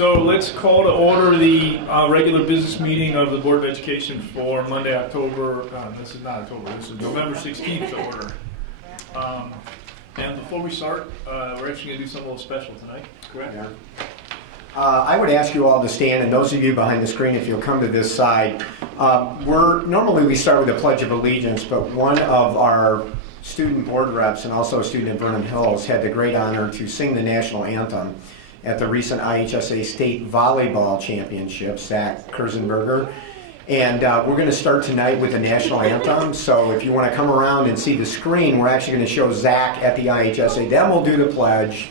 So let's call to order the regular business meeting of the Board of Education for Monday, this is November 16th to order. And before we start, we're actually going to do something a little special tonight, correct? Yeah. I would ask you all to stand, and those of you behind the screen, if you'll come to this side. Normally we start with a Pledge of Allegiance, but one of our student board reps and also a student at Vernon Hills had the great honor to sing the national anthem at the recent IHSA State Volleyball Championships, Zach Kurzenberger. And we're going to start tonight with the national anthem. So if you want to come around and see the screen, we're actually going to show Zach at the IHSA. Then we'll do the pledge.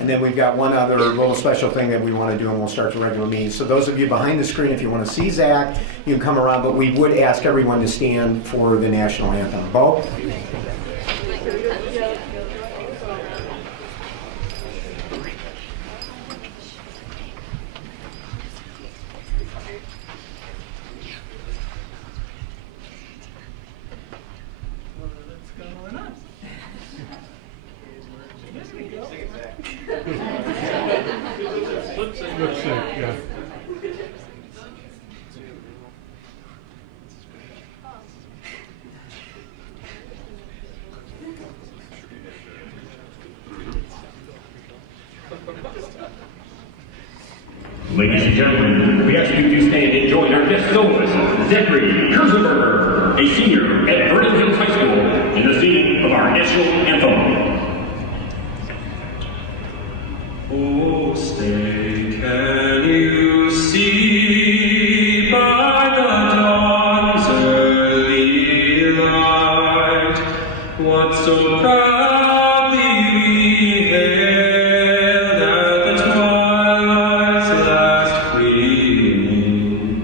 And then we've got one other little special thing that we want to do, and we'll start the regular meeting. So those of you behind the screen, if you want to see Zach, you can come around. But we would ask everyone to stand for the national anthem. Bo? Ladies and gentlemen, we ask you to stand and join our guest soloist, Zachary Kurzenberger, a senior at Vernon Hills High School, in the singing of our national anthem. Oh, stay, can you see by the dawn's early light what so proudly we hailed at the twilight's last gleaming,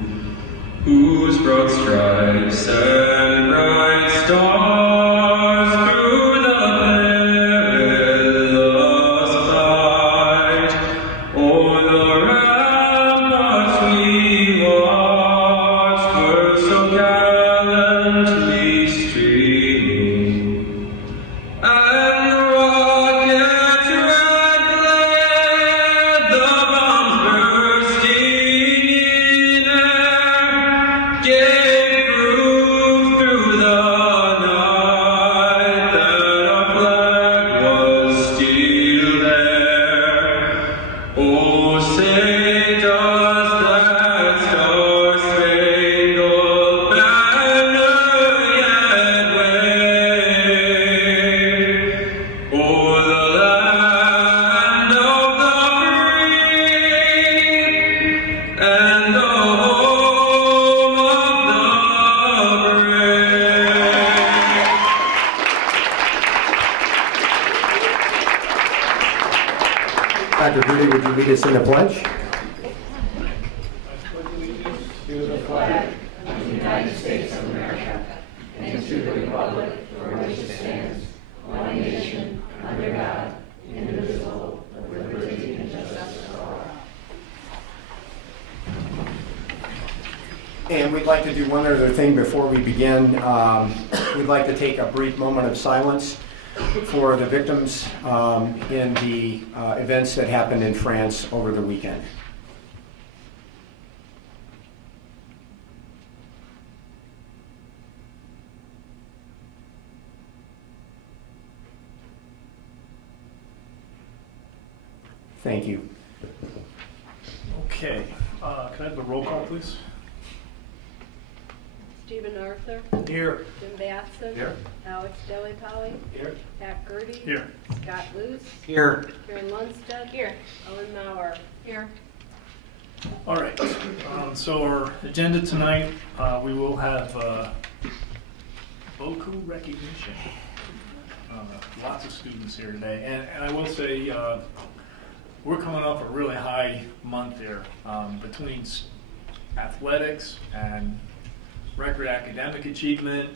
whose broad stripes and bright stars through the perilous fight o'er the ramparts we watched were so gallantly streaming, and the rockets red glared, the bombs bursting in air, gave proof through the night that our flag was still there. Oh, say does that star-spangled banner yet wave o'er the land of the free and the home of the brave? Dr. Judy, would you lead us in the pledge? And we'd like to do one other thing before we begin. We'd like to take a brief moment of silence for the victims in the events that happened in France over the weekend. Thank you. Okay, can I have the roll call, please? Stephen Arthur, Here. Jim Batson, Here. Alex Delli-Polly, Here. Pat Gertie, Here. Scott Luce, Here. Karen Lundstedt, here, Ellen Mauer, here. All right, so our agenda tonight, we will have Boku recognition. Lots of students here today, and I will say we're coming off a really high month here between athletics and record academic achievement,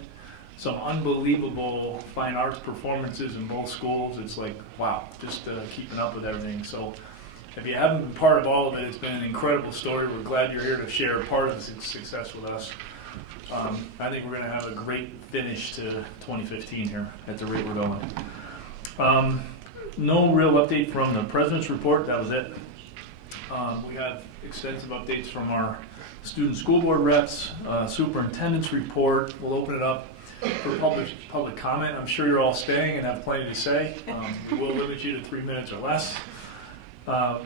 some unbelievable fine arts performances in both schools. It's like, wow, just keeping up with everything. So if you haven't been part of all of it, it's been an incredible story. We're glad you're here to share part of the success with us. I think we're going to have a great finish to 2015 here at the rate we're going. No real update from the President's report. That was it. We have extensive updates from our student school board reps, superintendent's report. We'll open it up for public comment. I'm sure you're all staying and have plenty to say. We will limit you to 3 minutes or less. The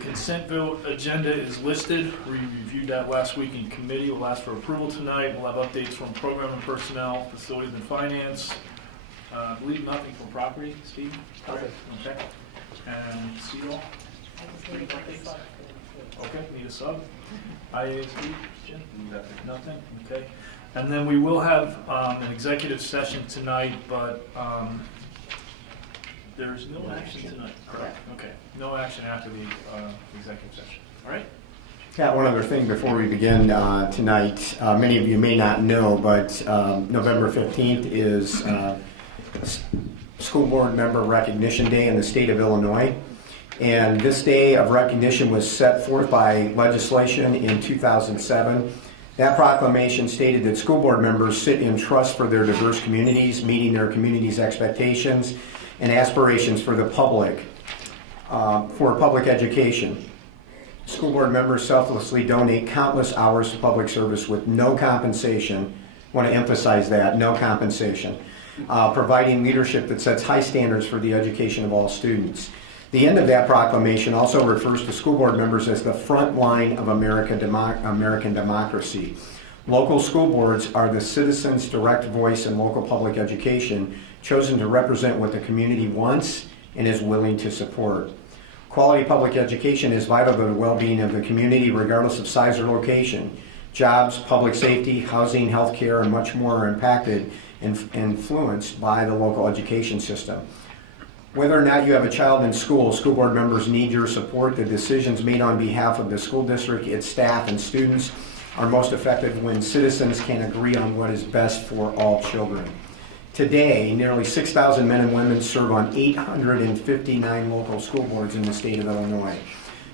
consent vote agenda is listed. We reviewed that last week in committee. We'll ask for approval tonight. We'll have updates from program and personnel, facilities and finance. I believe nothing from property. Steve? Okay. And CEDAW? Okay, need a sub? IASB? Jim? Nothing? Okay. And then we will have an executive session tonight, but there's no action tonight, correct? Okay, no action after the executive session, all right? Got one other thing before we begin tonight. Many of you may not know, but November 15th is School Board Member Recognition Day in the state of Illinois. And this day of recognition was set forth by legislation in 2007. That proclamation stated that school board members sit in trust for their diverse communities, meeting their community's expectations and aspirations for the public, for public education. School board members selflessly donate countless hours to public service with no compensation. I want to emphasize that, no compensation. Providing leadership that sets high standards for the education of all students. The end of that proclamation also refers to school board members as the front line of American democracy. Local school boards are the citizens' direct voice in local public education, chosen to represent what the community wants and is willing to support. Quality public education is vital to the well-being of the community, regardless of size or location. Jobs, public safety, housing, healthcare, and much more are impacted and influenced by the local education system. Whether or not you have a child in school, school board members need your support. The decisions made on behalf of the school district, its staff, and students are most effective when citizens can agree on what is best for all children. Today, nearly 6,000 men and women serve on 859 local school boards in the state of Illinois.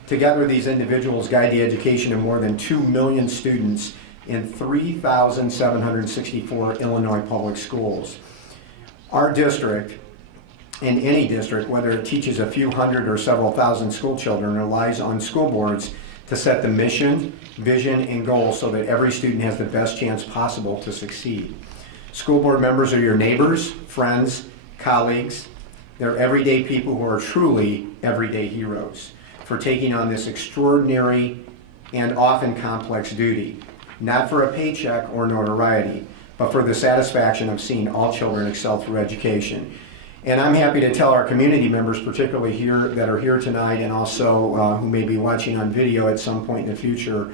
Together, these individuals guide the education of more than 2 million students in 3,764 Illinois public schools. Our district, in any district, whether it teaches a few hundred or several thousand school children, relies on school boards to set the mission, vision, and goals so that every student has the best chance possible to succeed. School board members are your neighbors, friends, colleagues. They're everyday people who are truly everyday heroes for taking on this extraordinary and often complex duty, not for a paycheck or notoriety, but for the satisfaction of seeing all children excel through education. And I'm happy to tell our community members, particularly here that are here tonight and also who may be watching on video at some point in the future,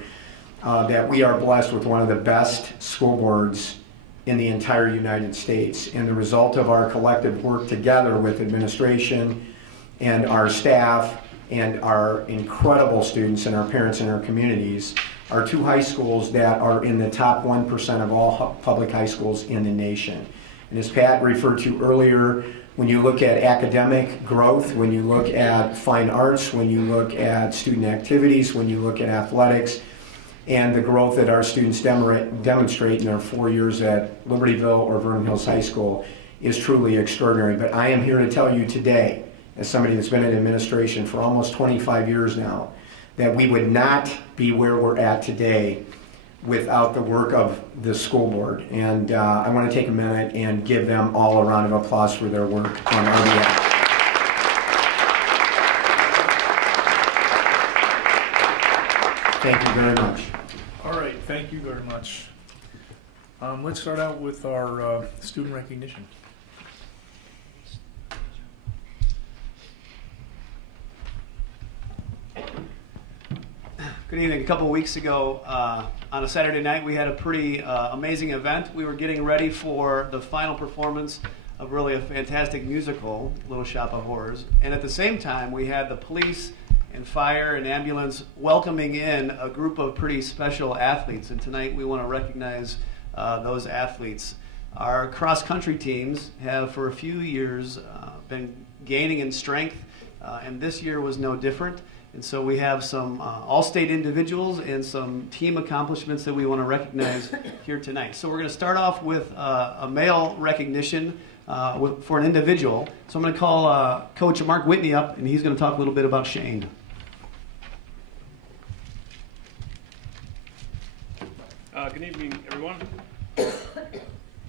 that we are blessed with one of the best school boards in the entire United States. And the result of our collective work together with administration and our staff and our incredible students and our parents and our communities are two high schools that are in the top 1% of all public high schools in the nation. And as Pat referred to earlier, when you look at academic growth, when you look at fine arts, when you look at student activities, when you look at athletics, and the growth that our students demonstrate in their 4 years at Libertyville or Vernon Hills High School is truly extraordinary. But I am here to tell you today, as somebody that's been in administration for almost 25 years now, that we would not be where we're at today without the work of the school board. And I want to take a minute and give them all a round of applause for their work on our behalf. Thank you very much. All right, thank you very much. Let's start out with our student recognition. Good evening. A couple weeks ago, on a Saturday night, we had a pretty amazing event. We were getting ready for the final performance of really a fantastic musical, Little Shop of Horrors. And at the same time, we had the police and fire and ambulance welcoming in a group of pretty special athletes. And tonight we want to recognize those athletes. Our cross-country teams have for a few years been gaining in strength, and this year was no different. And so we have some all-state individuals and some team accomplishments that we want to recognize here tonight. So we're going to start off with a male recognition for an individual. So I'm going to call Coach Mark Whitney up, and he's going to talk a little bit about Shane. Good evening, everyone.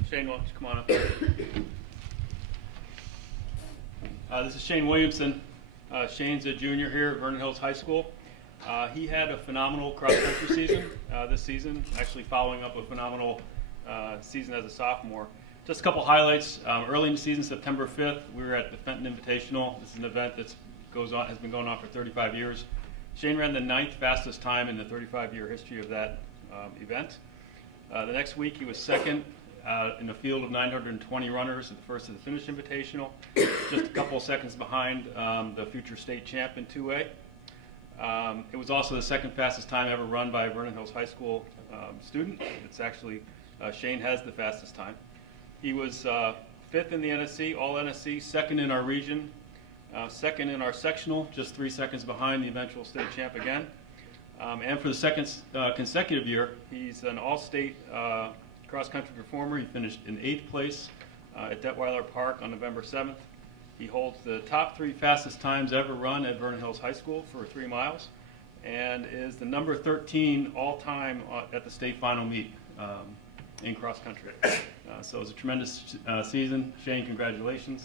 Shane, why don't you come on up? This is Shane Williamson. Shane's a junior here at Vernon Hills High School. He had a phenomenal cross-country season this season, actually following up a phenomenal season as a sophomore. Just a couple highlights. Early in the season, September 5th, we were at the Fenton Invitational. This is an event that has been going on for 35 years. Shane ran the 9th fastest time in the 35-year history of that event. The next week, he was second in a field of 920 runners at the first of the finish invitational, just a couple of seconds behind the future state champ in 2A. It was also the second fastest time ever run by a Vernon Hills High School student. It's actually, Shane has the fastest time. He was 5th in the NSC, all NSC, second in our region, second in our sectional, just 3 seconds behind the eventual state champ again. And for the second consecutive year, he's an all-state cross-country performer. He finished in 8th place at Detweiler Park on November 7th. He holds the top 3 fastest times ever run at Vernon Hills High School for 3 miles, and is the number 13 all-time at the state final meet in cross-country. So it was a tremendous season. Shane, congratulations.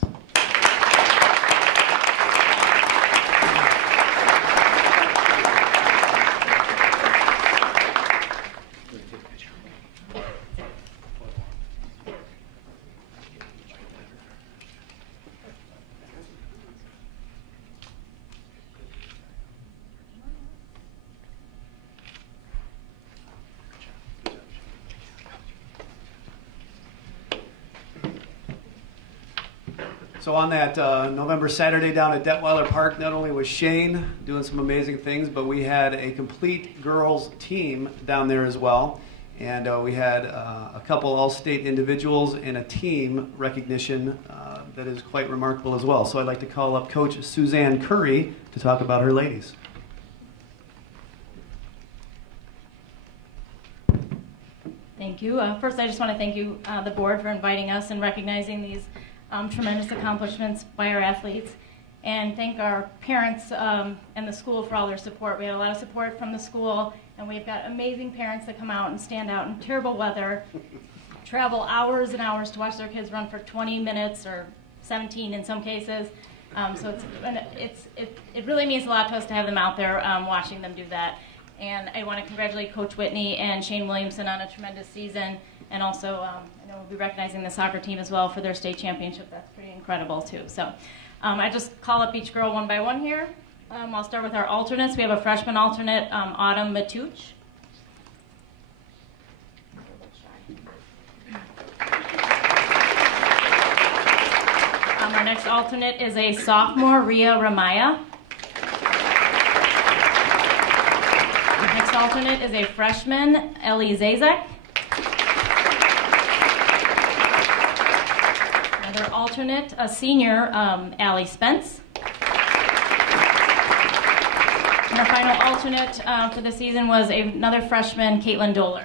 So on that November Saturday down at Detweiler Park, not only was Shane doing some amazing things, but we had a complete girls team down there as well. And we had a couple all-state individuals and a team recognition that is quite remarkable as well. So I'd like to call up Coach Suzanne Curry to talk about her ladies. Thank you. First, I just want to thank you, the board, for inviting us and recognizing these tremendous accomplishments by our athletes, and thank our parents and the school for all their support. We had a lot of support from the school, and we've got amazing parents that come out and stand out in terrible weather, travel hours and hours to watch their kids run for 20 minutes or 17 in some cases. So it really means a lot to us to have them out there watching them do that. And I want to congratulate Coach Whitney and Shane Williamson on a tremendous season. And also, I know we'll be recognizing the soccer team as well for their state championship. That's pretty incredible, too. So I just call up each girl one by one here. I'll start with our alternates. We have a freshman alternate, Autumn Matuch. Our next alternate is a sophomore, Ria Ramaya. Our next alternate is a freshman, Ellie Zazek. Another alternate, a senior, Allie Spence. And our final alternate for the season was another freshman, Caitlin Doler.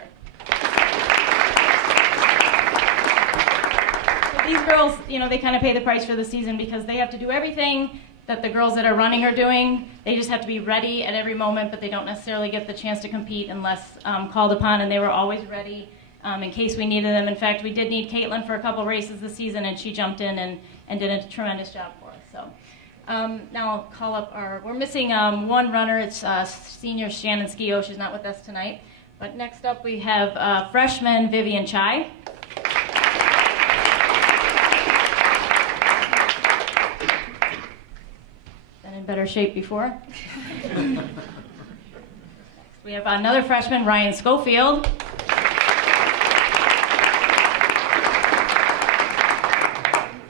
So these girls, they kind of pay the price for the season because they have to do everything that the girls that are running are doing. They just have to be ready at every moment, but they don't necessarily get the chance to compete unless called upon, and they were always ready in case we needed them. In fact, we did need Caitlin for a couple races this season, and she jumped in and did a tremendous job for us. So now I'll call up we're missing one runner. It's senior Shannon Skio. She's not with us tonight. But next up we have freshman Vivian Chai. Been in better shape before. We have another freshman, Ryan Schofield.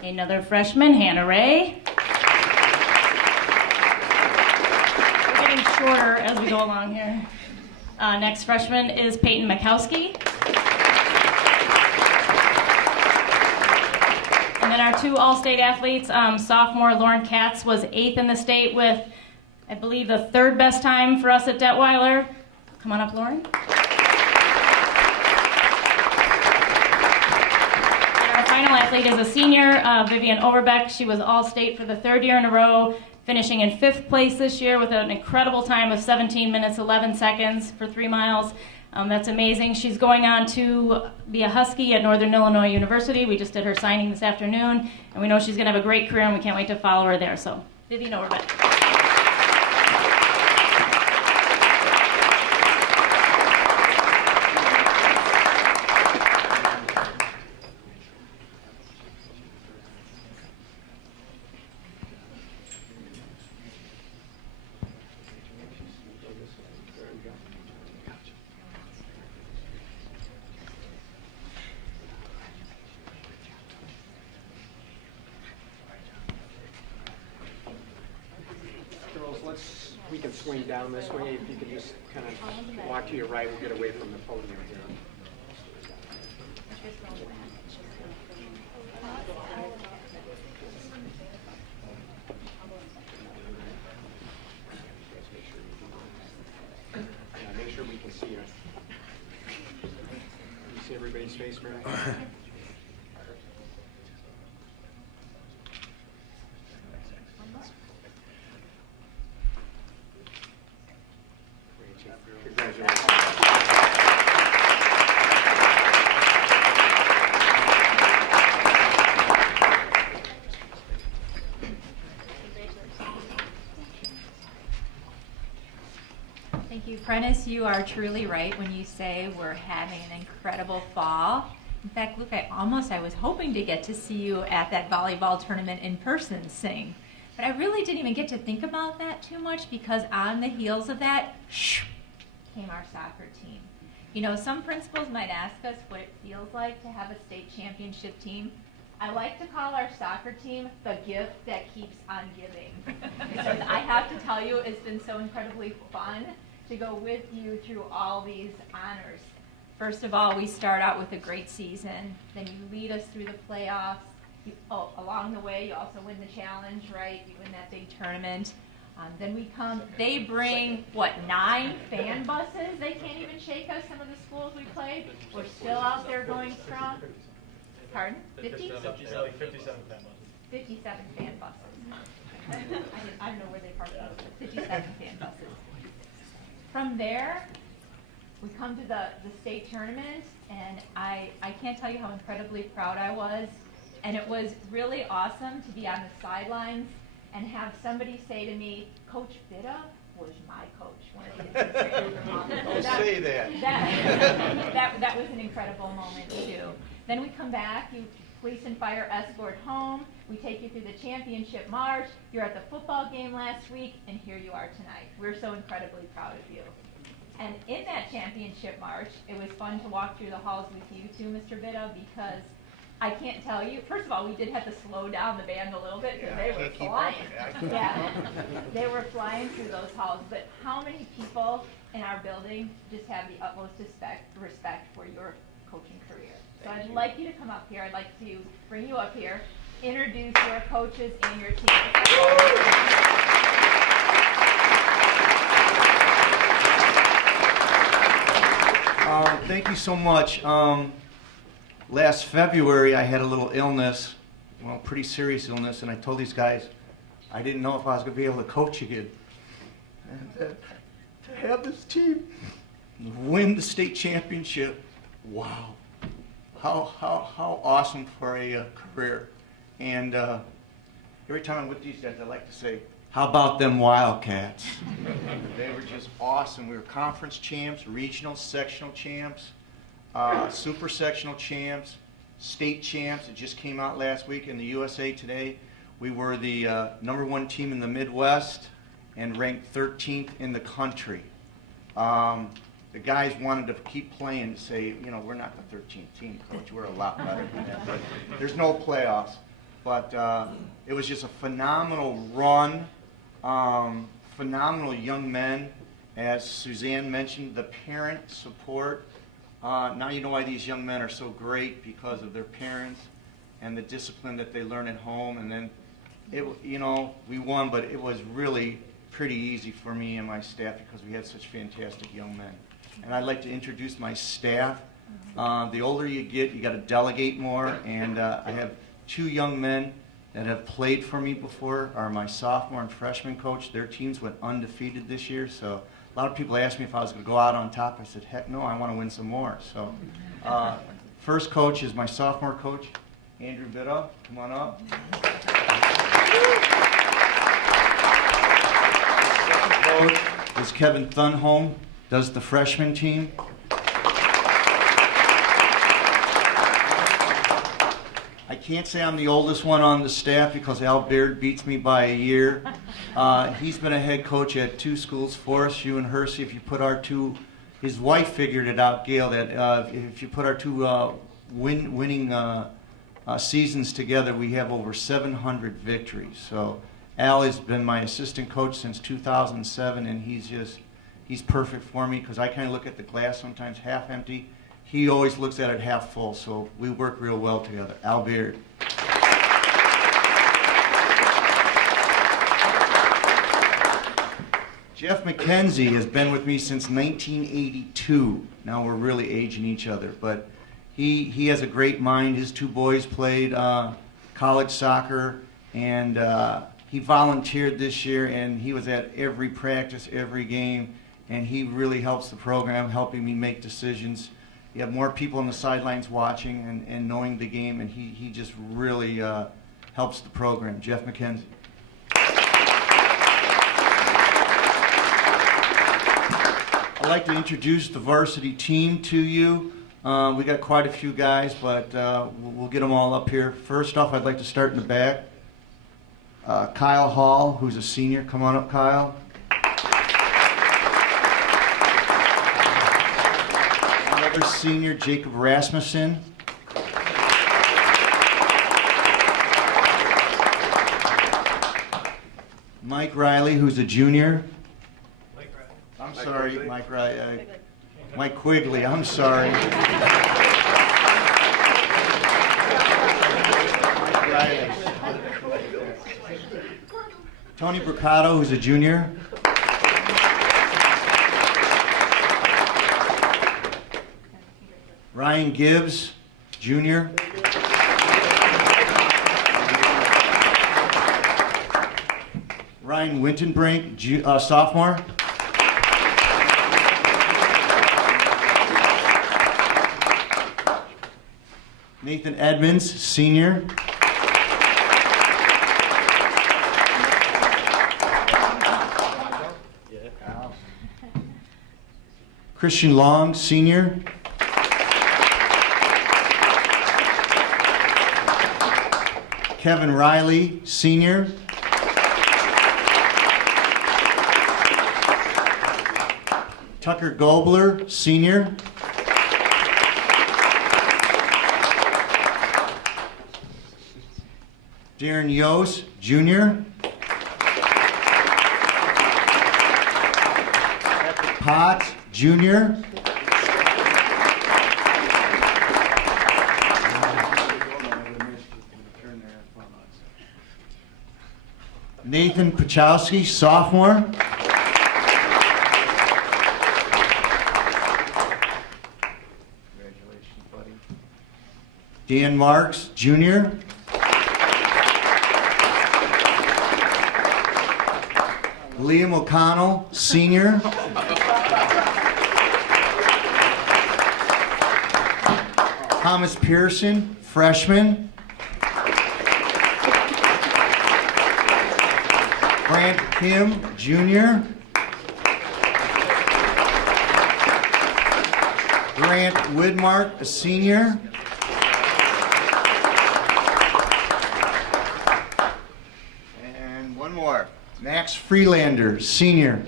Another freshman, Hannah Ray. We're getting shorter as we go along here. Next freshman is Peyton Mikowski. And then our two all-state athletes, sophomore Lauren Katz was 8th in the state with, I believe, the 3rd best time for us at Detweiler. Come on up, Lauren. Final athlete is a senior, Vivian Overbeck. She was all-state for the 3rd year in a row, finishing in 5th place this year with an incredible time of 17 minutes, 11 seconds for 3 miles. That's amazing. She's going on to be a Husky at Northern Illinois University. We just did her signing this afternoon, and we know she's going to have a great career, and we can't wait to follow her there. So, Vivian Orbit. We can swing down this way. If you could just kind of walk to your right, we'll get away from the podium here. Make sure we can see you. You see everybody's face, Mary? Thank you, Prentice. You are truly right when you say we're having an incredible fall. In fact, Luke, I was hoping to get to see you at that volleyball tournament in person sing. But I really didn't even get to think about that too much because on the heels of that, came our soccer team. You know, some principals might ask us what it feels like to have a state championship team. I like to call our soccer team the gift that keeps on giving. Because I have to tell you, it's been so incredibly fun to go with you through all these honors. First of all, we start out with a great season. Then you lead us through the playoffs. Along the way, you also win the challenge, right? You win that big tournament. Then we come, they bring, 9 fan buses? They can't even shake us, some of the schools we played. We're still out there going strong. Pardon? 50? 57 fan buses. 57 fan buses. I don't know where they parked those, but 57 fan buses. From there, we come to the state tournament, and I can't tell you how incredibly proud I was. And it was really awesome to be on the sidelines and have somebody say to me, Coach Bitta was my coach. One of the administrators. Don't say that. That was an incredible moment, too. Then we come back, you police and fire escort home, we take you through the championship march, you're at the football game last week, and here you are tonight. We're so incredibly proud of you. And in that championship march, it was fun to walk through the halls with you too, Mr. Bitta, because I can't tell you, first of all, we did have to slow down the band a little bit because they were flying. Yeah, they were flying through those halls. But how many people in our building just have the utmost respect for your coaching career? So I'd like you to come up here. I'd like to bring you up here, introduce your coaches and your team. Thank you so much. Last February, I had a little illness, well, pretty serious illness, and I told these guys I didn't know if I was going to be able to coach again. And to have this team win the state championship, wow. How awesome for a career. And every time I'm with these guys, I like to say, how about them Wildcats? They were just awesome. We were conference champs, regional, sectional champs, super sectional champs, state champs. It just came out last week in the USA Today. We were the #1 team in the Midwest and ranked 13th in the country. The guys wanted to keep playing to say, you know, we're not the 13th team, coach. We're a lot better than that. But there's no playoffs. But it was just a phenomenal run, phenomenal young men. As Suzanne mentioned, the parent support. Now you know why these young men are so great, because of their parents and the discipline that they learn at home. And then, you know, we won, but it was really pretty easy for me and my staff because we had such fantastic young men. And I'd like to introduce my staff. The older you get, you got to delegate more. And I have 2 young men that have played for me before are my sophomore and freshman coach. Their teams went undefeated this year, so a lot of people asked me if I was going to go out on top. I said, heck no, I want to win some more. So first coach is my sophomore coach, Andrew Biddle. Come on up. Second coach is Kevin Thunholm, does the freshman team. I can't say I'm the oldest one on the staff because Al Beard beats me by a year. He's been a head coach at 2 schools, Forest View and Hersey. If you put our 2, his wife figured it out, Gail, that if you put our 2 winning seasons together, we have over 700 victories. So Al has been my assistant coach since 2007, and he's perfect for me because I kind of look at the glass sometimes half empty. He always looks at it half full, so we work real well together. Al Beard. Jeff McKenzie has been with me since 1982. Now we're really aging each other, but he has a great mind. His 2 boys played college soccer, and he volunteered this year, and he was at every practice, every game, and he really helps the program, helping me make decisions. You have more people on the sidelines watching and knowing the game, and he just really helps the program. Jeff McKenzie. I'd like to introduce the varsity team to you. We got quite a few guys, but we'll get them all up here. First off, I'd like to start in the back. Kyle Hall, who's a senior. Come on up, Kyle. Another senior, Jacob Rasmussen. Mike Riley, who's a junior. I'm sorry, Mike Riley. Mike Quigley, I'm sorry. Mike Riley. Tony Bricado, who's a junior. Ryan Gibbs, junior. Ryan Wintenbrink, sophomore. Nathan Edmonds, senior. Christian Long, senior. Kevin Riley, senior. Tucker Gobler, senior. Darren Yost, junior. Patrick Potts, junior. Nathan Pachowski, sophomore. Congratulations, buddy. Dan Marks, junior. Liam O'Connell, senior. Thomas Pearson, freshman. Grant Kim, junior. Grant Widmark, a senior. And one more. Max Freelander, senior.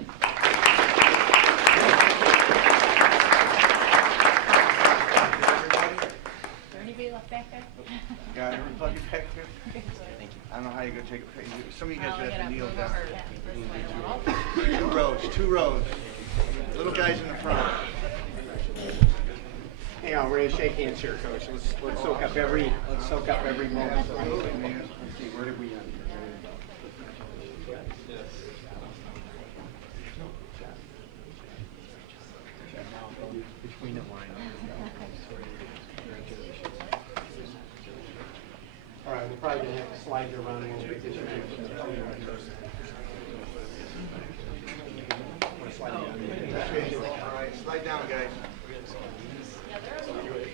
Anybody left back there? Got everybody back there? I don't know how you go take a picture. Some of you guys would have to kneel down. 2 rows. Little guys in the front. Hang on, we're gonna shake hands here, Coach. Let's soak up every moment. Let's see, where did we end? Between the lines. All right, we'll probably sorry to have to slide you around a little bit. All right, slide down, guys.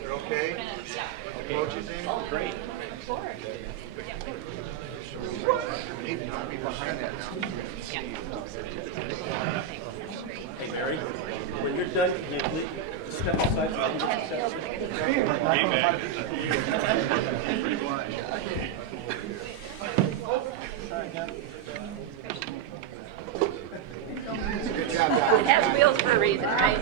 You're okay? Coaches in? Great. Maybe not be behind that now. Hey, Mary, when you're done, can you please step aside? Good job, guys. It has wheels for a reason, right?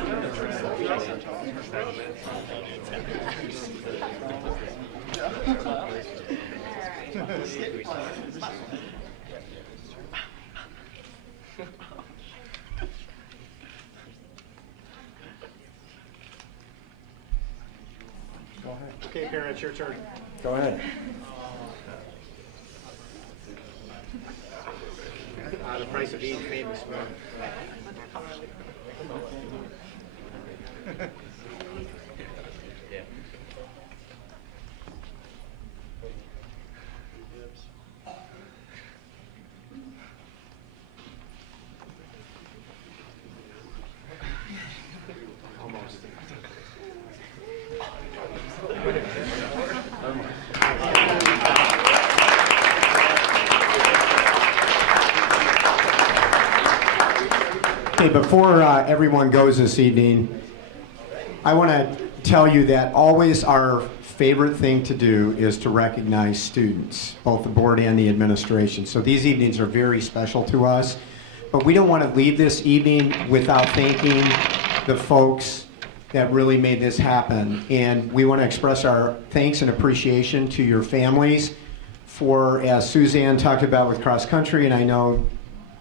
Okay, parents, your turn. Go ahead. The price of being famous, man. Almost. Okay, before everyone goes this evening, I want to tell you that always our favorite thing to do is to recognize students, both the board and the administration. So these evenings are very special to us, but we don't want to leave this evening without thanking the folks that really made this happen. And we want to express our thanks and appreciation to your families for, as Suzanne talked about with cross country, and I know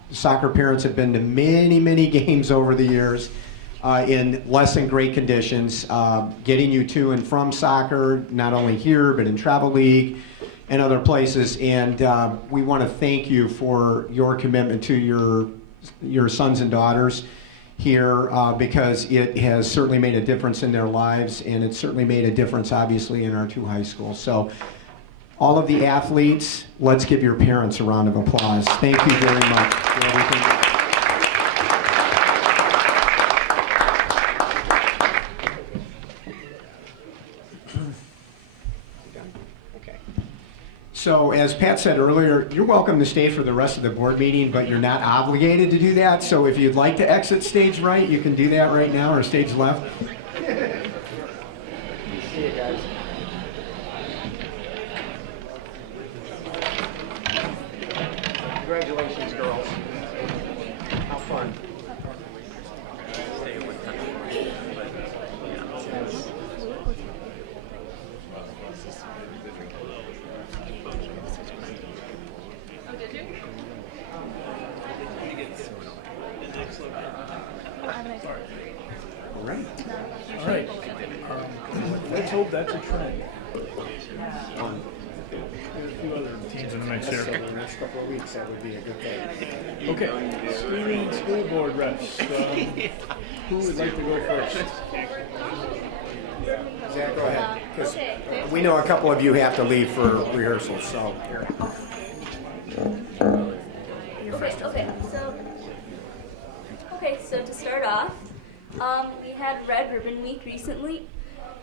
soccer parents have been to many, many games over the years in less than great conditions, getting you to and from soccer, not only here, but in Travel League and other places. And we want to thank you for your commitment to your sons and daughters here, because it has certainly made a difference in their lives, and it's certainly made a difference, obviously, in our two high schools. So all of the athletes, let's give your parents a round of applause. Thank you very much for everything. Okay. So as Pat said earlier, you're welcome to stay for the rest of the board meeting, but you're not obligated to do that. So if you'd like to exit stage right, you can do that right now, or stage left. See you guys. Congratulations, girls. How fun. All right. All right. Let's hope that's a trend. There's a few other teams in the mix here. The next couple of weeks, that would be a good thing. Okay, student school board reps. Who would like to go first? Zach, go ahead. 'Cause we know a couple of you have to leave for rehearsals, so here. Okay, so to start off, we had Red Ribbon Week recently,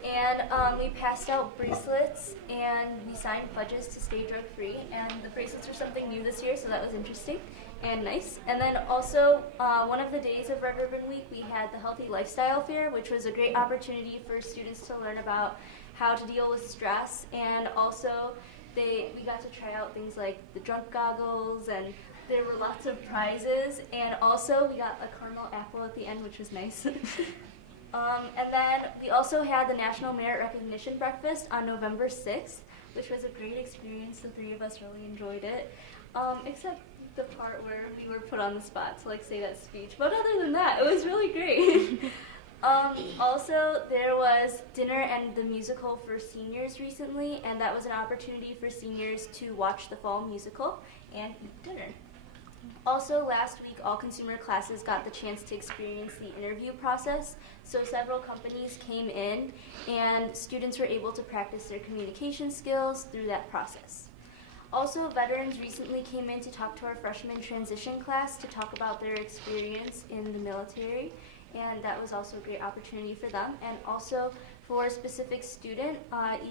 and we passed out bracelets and we signed pledges to stay drug free, and the bracelets were something new this year, so that was interesting and nice. And then also, one of the days of Red Ribbon Week, we had the Healthy Lifestyle Fair, which was a great opportunity for students to learn about how to deal with stress, and also we got to try out things like the drunk goggles, and there were lots of prizes, and also we got a caramel apple at the end, which was nice. And then we also had the National Merit Recognition Breakfast on November 6th, which was a great experience. The three of us really enjoyed it, except the part where we were put on the spot to say that speech. But other than that, it was really great. Also, there was dinner and the musical for seniors recently, and that was an opportunity for seniors to watch the fall musical and eat dinner. Also, last week, all consumer classes got the chance to experience the interview process. So several companies came in, and students were able to practice their communication skills through that process. Also, veterans recently came in to talk to our freshman transition class to talk about their experience in the military, and that was also a great opportunity for them. And also, for a specific student,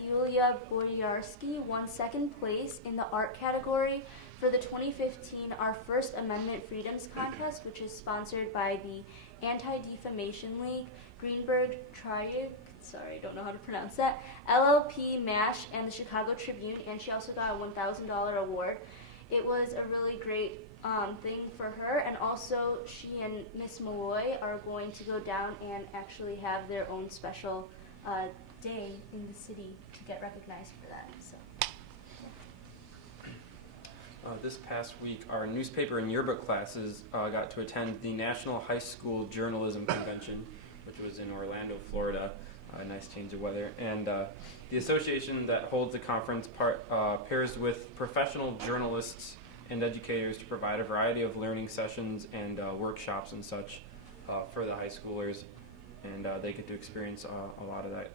Yulia Boyarsky won second place in the art category for the 2015 Our First Amendment Freedoms Contest, which is sponsored by the Anti-Defamation League, Greenberg Triad, sorry, I don't know how to pronounce that, LLP MASH, and the Chicago Tribune, and she also got a $1,000 award. It was a really great thing for her, and also she and Miss Malloy are going to go down and actually have their own special day in the city to get recognized for that. So. This past week, our newspaper and yearbook classes got to attend the National High School Journalism Convention, which was in Orlando, Florida. A nice change of weather. And the association that holds the conference pairs with professional journalists and educators to provide a variety of learning sessions and workshops and such for the high schoolers. And they get to experience a lot of that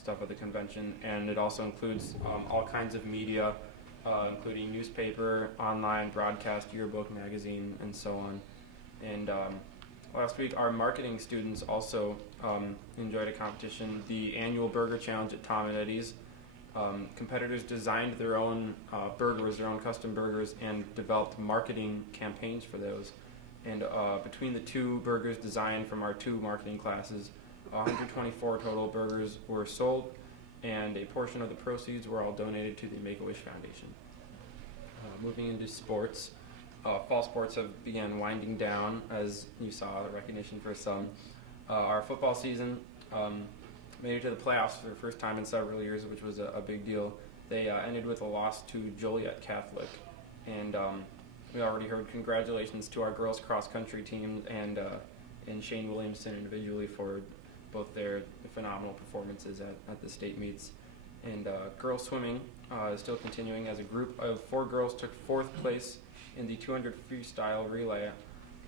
stuff at the convention. And it also includes all kinds of media, including newspaper, online, broadcast, yearbook, magazine, and so on. And last week, our marketing students also enjoyed a competition, the annual Burger Challenge at Tom and Eddie's. Competitors designed their own burgers, their own custom burgers, and developed marketing campaigns for those. And between the two burgers designed from our two marketing classes, 124 total burgers were sold, and a portion of the proceeds were all donated to the Make-A-Wish Foundation. Moving into sports, fall sports have began winding down, as you saw, the recognition for some. Our football season made it to the playoffs for the first time in several years, which was a big deal. They ended with a loss to Joliet Catholic, and we already heard congratulations to our girls cross-country team and Shane Williamson individually for both their phenomenal performances at the state meets. And girls swimming is still continuing, as a group of 4 girls took 4th place in the 200 freestyle relay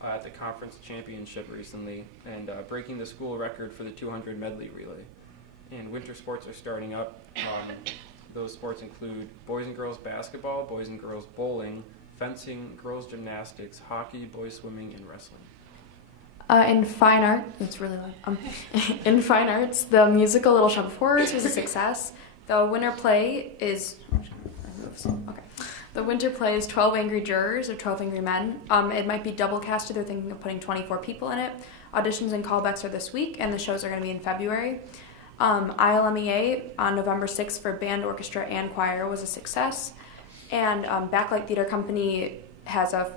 at the conference championship recently, and breaking the school record for the 200 medley relay. And winter sports are starting up. Those sports include boys and girls basketball, boys and girls bowling, fencing, girls gymnastics, hockey, boys swimming, and wrestling. In fine art, it's really loud. In fine arts, the musical Little Shop of Horrors was a success. The winter play is The winter play is 12 Angry Jurors or 12 Angry Men. It might be double casted. They're thinking of putting 24 people in it. Auditions and callbacks are this week, and the shows are going to be in February. ILMEA on November 6th for band, orchestra, and choir was a success. And Backlight Theater Company has a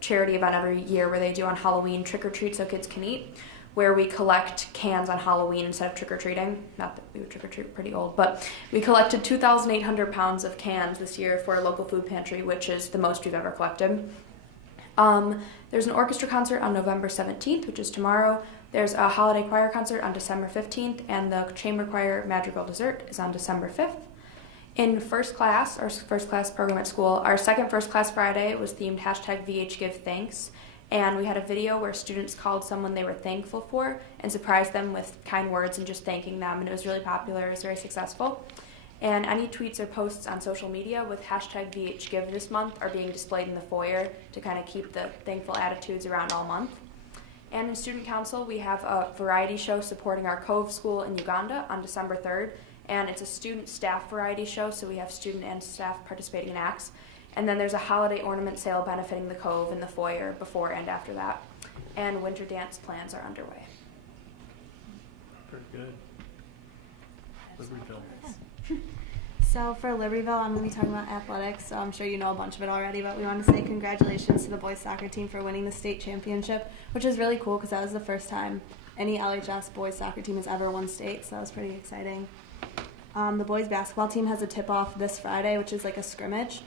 charity event every year where they do on Halloween trick or treat so kids can eat, where we collect cans on Halloween instead of trick-or-treating. Not that we would trick-or-treat, pretty old, but we collected 2,800 pounds of cans this year for a local food pantry, which is the most we've ever collected. There's an orchestra concert on November 17th, which is tomorrow. There's a holiday choir concert on December 15th, and the chamber choir Madrigal Dessert is on December 5th. In first class, our first class program at school, our second first class Friday was themed #VHGiveThanks. And we had a video where students called someone they were thankful for and surprised them with kind words and just thanking them. And it was really popular. It was very successful. And any tweets or posts on social media with #VHGive this month are being displayed in the foyer to kind of keep the thankful attitudes around all month. And in Student Council, we have a variety show supporting our Cove School in Uganda on December 3rd. And it's a student staff variety show, so we have student and staff participating in acts. And then there's a holiday ornament sale benefiting the Cove in the foyer before and after that. And winter dance plans are underway. Very good. Libertyville. So for Libertyville, I'm going to be talking about athletics. So I'm sure you know a bunch of it already, but we want to say congratulations to the boys soccer team for winning the state championship, which is really cool because that was the first time any LHS boys soccer team has ever won state, so that was pretty exciting. The boys basketball team has a tip-off this Friday, which is like a scrimmage.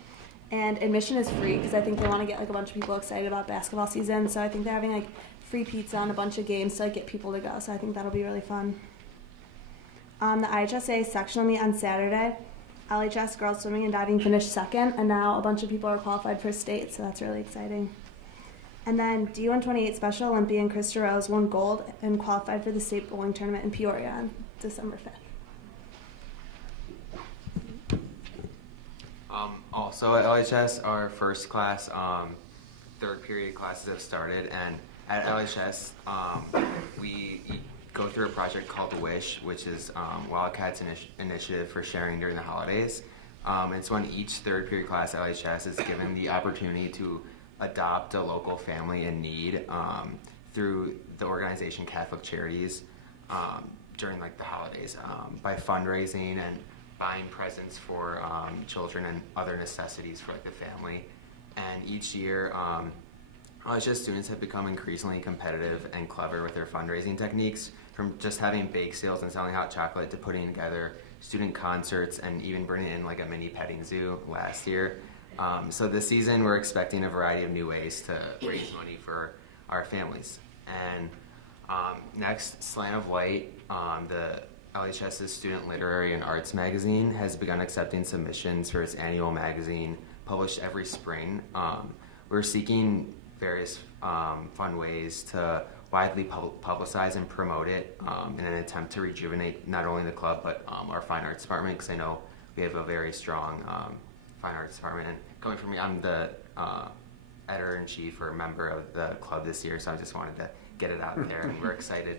And admission is free because I think they want to get like a bunch of people excited about basketball season. So I think they're having like free pizza and a bunch of games to like get people to go. So I think that'll be really fun. The IHSA sectional meet on Saturday. LHS girls swimming and diving finished second, and now a bunch of people are qualified for state. So that's really exciting. And then D128 Special Olympian Krista Rose won gold and qualified for the state bowling tournament in Peoria on December 5th. Also at LHS, our first class, third period classes have started, and at LHS, we go through a project called WISH, which is Wildcats initiative for sharing during the holidays. It's when each third period class at LHS is given the opportunity to adopt a local family in need through the organization Catholic Charities during like the holidays by fundraising and buying presents for children and other necessities for like the family. And each year, LHS students have become increasingly competitive and clever with their fundraising techniques, from just having bake sales and selling hot chocolate to putting together student concerts and even bringing in like a mini petting zoo last year. So this season we're expecting a variety of new ways to raise money for our families. And next, Slant of Light, the LHS's student literary and arts magazine, has begun accepting submissions for its annual magazine published every spring. We're seeking various fun ways to widely publicize and promote it in an attempt to rejuvenate not only the club but our fine arts department, because I know we have a very strong fine arts department. And coming from me, I'm the editor-in-chief or member of the club this year, so I just wanted to get it out there, and we're excited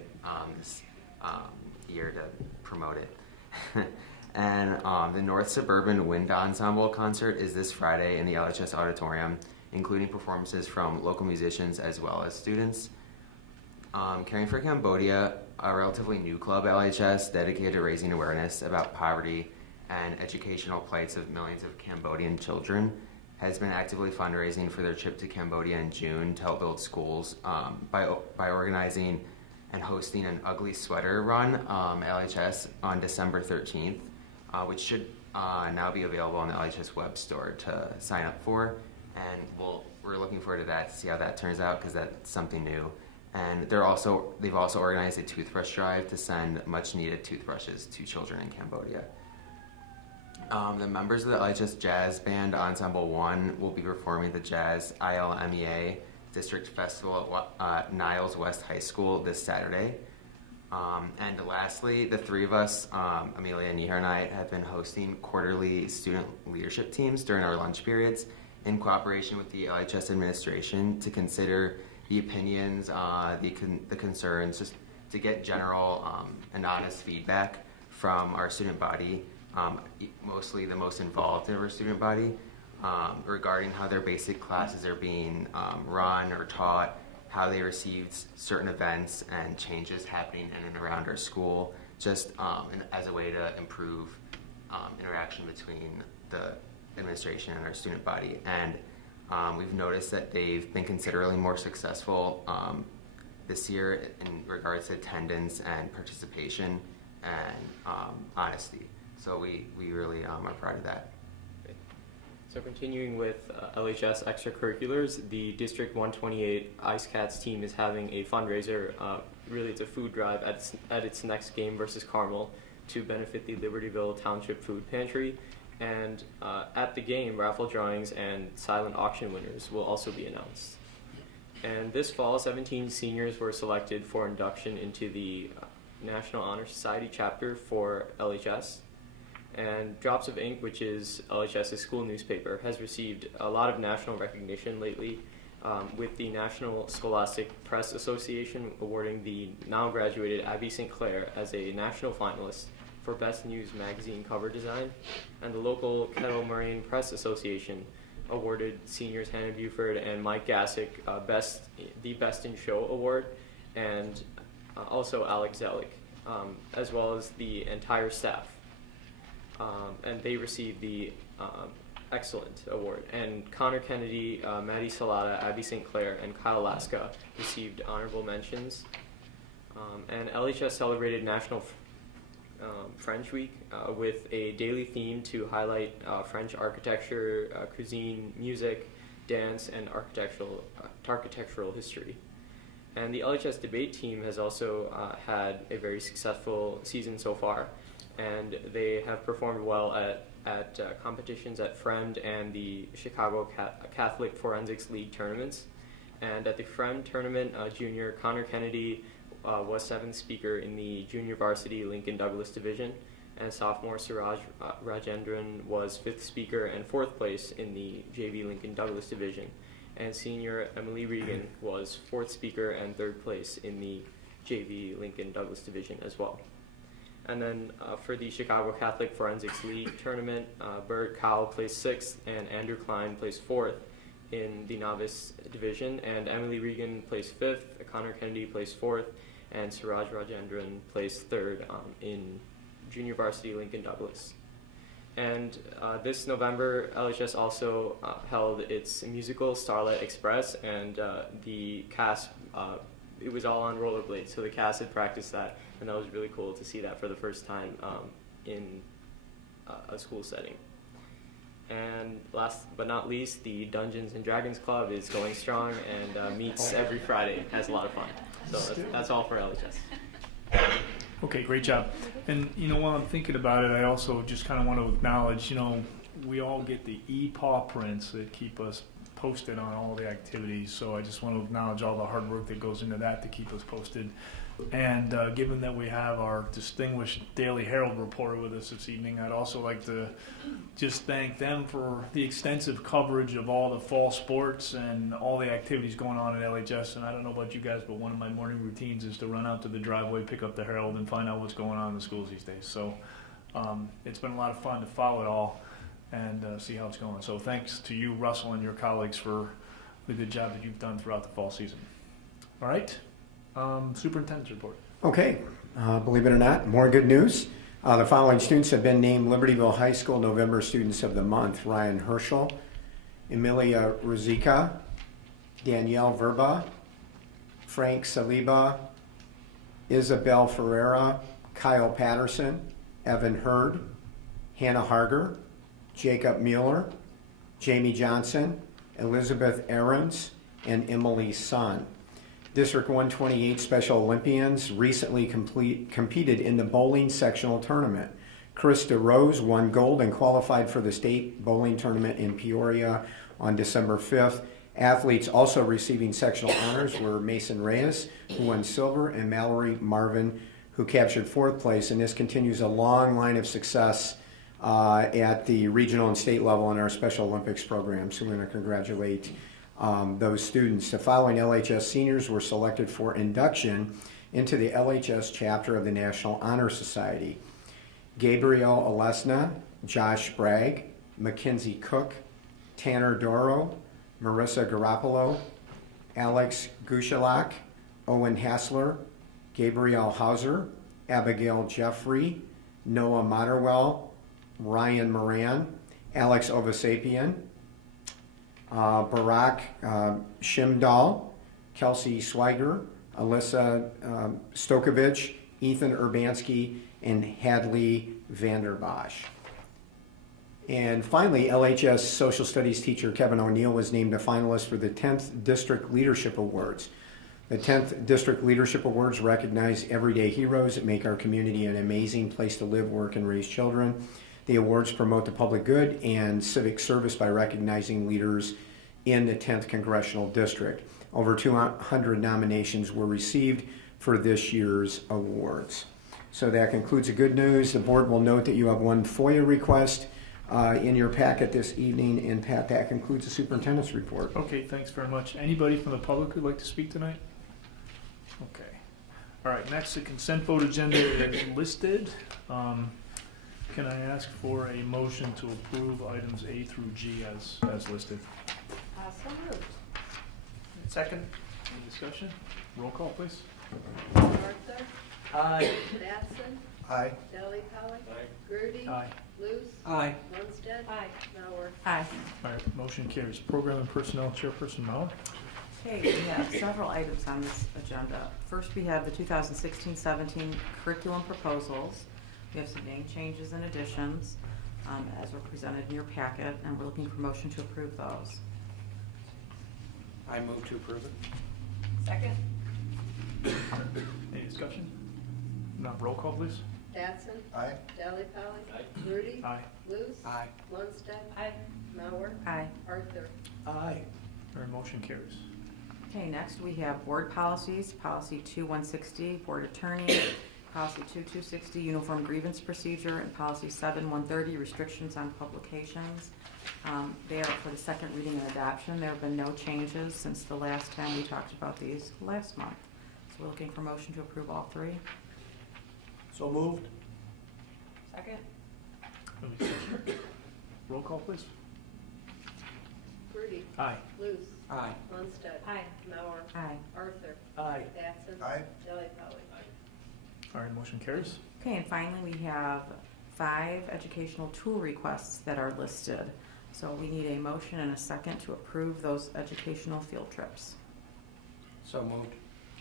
this year to promote it. And the North Suburban Wind Ensemble concert is this Friday in the LHS Auditorium, including performances from local musicians as well as students. Caring for Cambodia, a relatively new club at LHS dedicated to raising awareness about poverty and educational plights of millions of Cambodian children, has been actively fundraising for their trip to Cambodia in June to help build schools by organizing and hosting an ugly sweater run at LHS on December 13th, which should now be available on the LHS web store to sign up for. And we're looking forward to that, to see how that turns out, because that's something new. And they've also organized a toothbrush drive to send much needed toothbrushes to children in Cambodia. The members of the LHS Jazz Band Ensemble 1 will be performing the Jazz ILMEA District Festival at Niles West High School this Saturday. And lastly, the three of us, Amelia, Nihar, and I, have been hosting quarterly student leadership teams during our lunch periods in cooperation with the LHS administration to consider the opinions, the concerns, just to get general and honest feedback from our student body, mostly the most involved in our student body, regarding how their basic classes are being run or taught, how they received certain events and changes happening in and around our school, just as a way to improve interaction between the administration and our student body. And we've noticed that they've been considerably more successful this year in regards to attendance and participation and honesty. So we really are proud of that. So continuing with LHS extracurriculars, the District 128 Ice Cats team is having a fundraiser. Really, it's a food drive at its next game versus Carmel to benefit the Libertyville Township Food Pantry. And at the game, raffle drawings and silent auction winners will also be announced. And this fall, 17 seniors were selected for induction into the National Honor Society chapter for LHS. And Drops of Ink, which is LHS's school newspaper, has received a lot of national recognition lately, with the National Scholastic Press Association awarding the now graduated Abby St. Clair as a national finalist for Best News Magazine cover design, and the local Kettle Moraine Press Association awarded seniors Hannah Buford and Mike Gassick the Best in Show award, and also Alex Zelick, as well as the entire staff. And they received the Excellent Award. And Connor Kennedy, Maddie Salata, Abby St. Clair, and Kyle Laska received honorable mentions. And LHS celebrated National French Week with a daily theme to highlight French architecture, cuisine, music, dance, and architectural history. And the LHS debate team has also had a very successful season so far, and they have performed well at competitions at FREMD and the Chicago Catholic Forensics League tournaments. And at the FREMD tournament, junior Connor Kennedy was 7th speaker in the junior varsity Lincoln Douglas division, and sophomore Suraj Rajendran was 5th speaker and 4th place in the JV Lincoln Douglas division, and senior Emily Regan was 4th speaker and 3rd place in the JV Lincoln Douglas division as well. And then for the Chicago Catholic Forensics League tournament, Bert Cowell placed 6th and Andrew Klein placed 4th in the novice division, and Emily Regan placed 5th, Connor Kennedy placed 4th, and Suraj Rajendran placed 3rd in junior varsity Lincoln Douglas. And this November, LHS also held its musical Starlight Express, and the cast, it was all on rollerblades, so the cast had practiced that, and that was really cool to see that for the first time in a school setting. And last but not least, the Dungeons and Dragons Club is going strong and meets every Friday, has a lot of fun. So that's all for LHS. Okay, great job. And while I'm thinking about it, I also just kind of want to acknowledge, we all get the e-paw prints that keep us posted on all the activities. So I just want to acknowledge all the hard work that goes into that to keep us posted. And given that we have our distinguished Daily Herald reporter with us this evening, I'd also like to just thank them for the extensive coverage of all the fall sports and all the activities going on at LHS. And I don't know about you guys, but one of my morning routines is to run out to the driveway, pick up the Herald, and find out what's going on in the schools these days. So it's been a lot of fun to follow it all and see how it's going. So thanks to you, Russell, and your colleagues for the good job that you've done throughout the fall season. All right. Superintendent's report. Okay, believe it or not, more good news. The following students have been named Libertyville High School November Students of the Month: Ryan Herschel, Emilia Ruzika, Danielle Verba, Frank Saliba, Isabel Ferreira, Kyle Patterson, Evan Hurd, Hannah Harger, Jacob Mueller, Jamie Johnson, Elizabeth Ahrens, and Emily Sun. District 128 Special Olympians recently competed in the bowling sectional tournament. Krista Rose won gold and qualified for the state bowling tournament in Peoria on December 5th. Athletes also receiving sectional honors were Mason Reyes, who won silver, and Mallory Marvin, who captured 4th place. And this continues a long line of success at the regional and state level in our Special Olympics program. So we're going to congratulate those students. The following LHS seniors were selected for induction into the LHS chapter of the National Honor Society: Gabriel Alesna, Josh Bragg, Mackenzie Cook, Tanner Doro, Marissa Garoppolo, Alex Gushalak, Owen Hassler, Gabrielle Hauser, Abigail Jeffrey, Noah Motterwell, Ryan Moran, Alex Ovasapian, Barak Shimdal, Kelsey Swiger, Alyssa Stokovich, Ethan Urbanski, and Hadley Vanderbosch. And finally, LHS Social Studies teacher Kevin O'Neill was named a finalist for the 10th District Leadership Awards. The 10th District Leadership Awards recognize everyday heroes that make our community an amazing place to live, work, and raise children. The awards promote the public good and civic service by recognizing leaders in the 10th Congressional District. Over 200 nominations were received for this year's awards. So that concludes the good news. The board will note that you have one FOIA request in your packet this evening, and Pat, that concludes the superintendent's report. Okay, thanks very much. Anybody from the public who'd like to speak tonight? Okay. All right, next, the consent vote agenda is listed. Can I ask for a motion to approve items A through G as listed? So moved. Second. Any discussion? Roll call, please. Arthur. Aye. Batson. Aye. Delli Polly. Grudy. Aye. Luce. Aye. Lundstedt. Aye. Mauer. Aye. All right, motion carries. Program and Personnel Chairperson Mauer. Okay, we have several items on this agenda. First, we have the 2016-17 curriculum proposals. We have some name changes and additions as were presented in your packet, and we're looking for motion to approve those. I move to approve it. Second. Any discussion? Not roll call, please. Batson. Aye. Delli Polly. Grudy. Aye. Luce. Aye. Lundstedt. Aye. Mauer. Aye. Arthur. Aye. All right, motion carries. Okay, next we have board policies. Policy 2160, board attorney. Policy 2260, Uniform Grievance Procedure, and Policy 7130, Restrictions on Publications. They are for the second reading and adoption. There have been no changes since the last time we talked about these last month. So we're looking for motion to approve all three. So moved. Second. Any discussion? Roll call, please. Rudy. Aye. Luce. Aye. Lundstedt. Aye. Mauer. Aye. Arthur. Aye. Batson. Aye. Delli Polly. All right, motion carries. Okay, and finally, we have 5 educational tool requests that are listed. So we need a motion and a second to approve those educational field trips. So moved.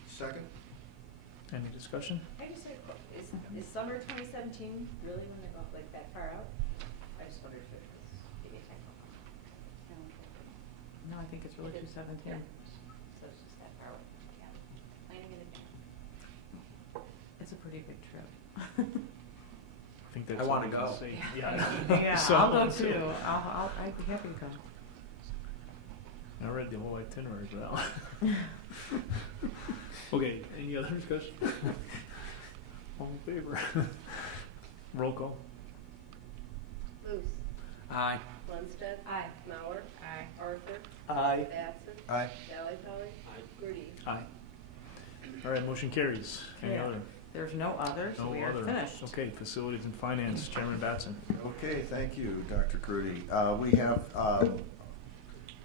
Second. Any discussion? I just had a question. Is summer 2017 really when they go like that far out? I just wondered if it was maybe a typo. No, I think it's really 217. Yeah. So it's just that far out. Yeah. Planning in advance. It's a pretty big trip. I think that's I wanna all we can go. say. Yeah, So- I'll go too. I'd be happy to go. I read the whole itinerary for that one. Okay, any other discussion? All in favor? Roll call. Luce. Aye. Lundstedt. Aye. Mauer. Aye. Arthur. Aye. Batson. Aye. Delli Polly. Rudy. Aye. All right, motion carries. Any Yeah. other? There's no others. No We are other. finished. Okay, facilities and finance, Chairman Batson. Okay, thank you, Dr. Crudy. We have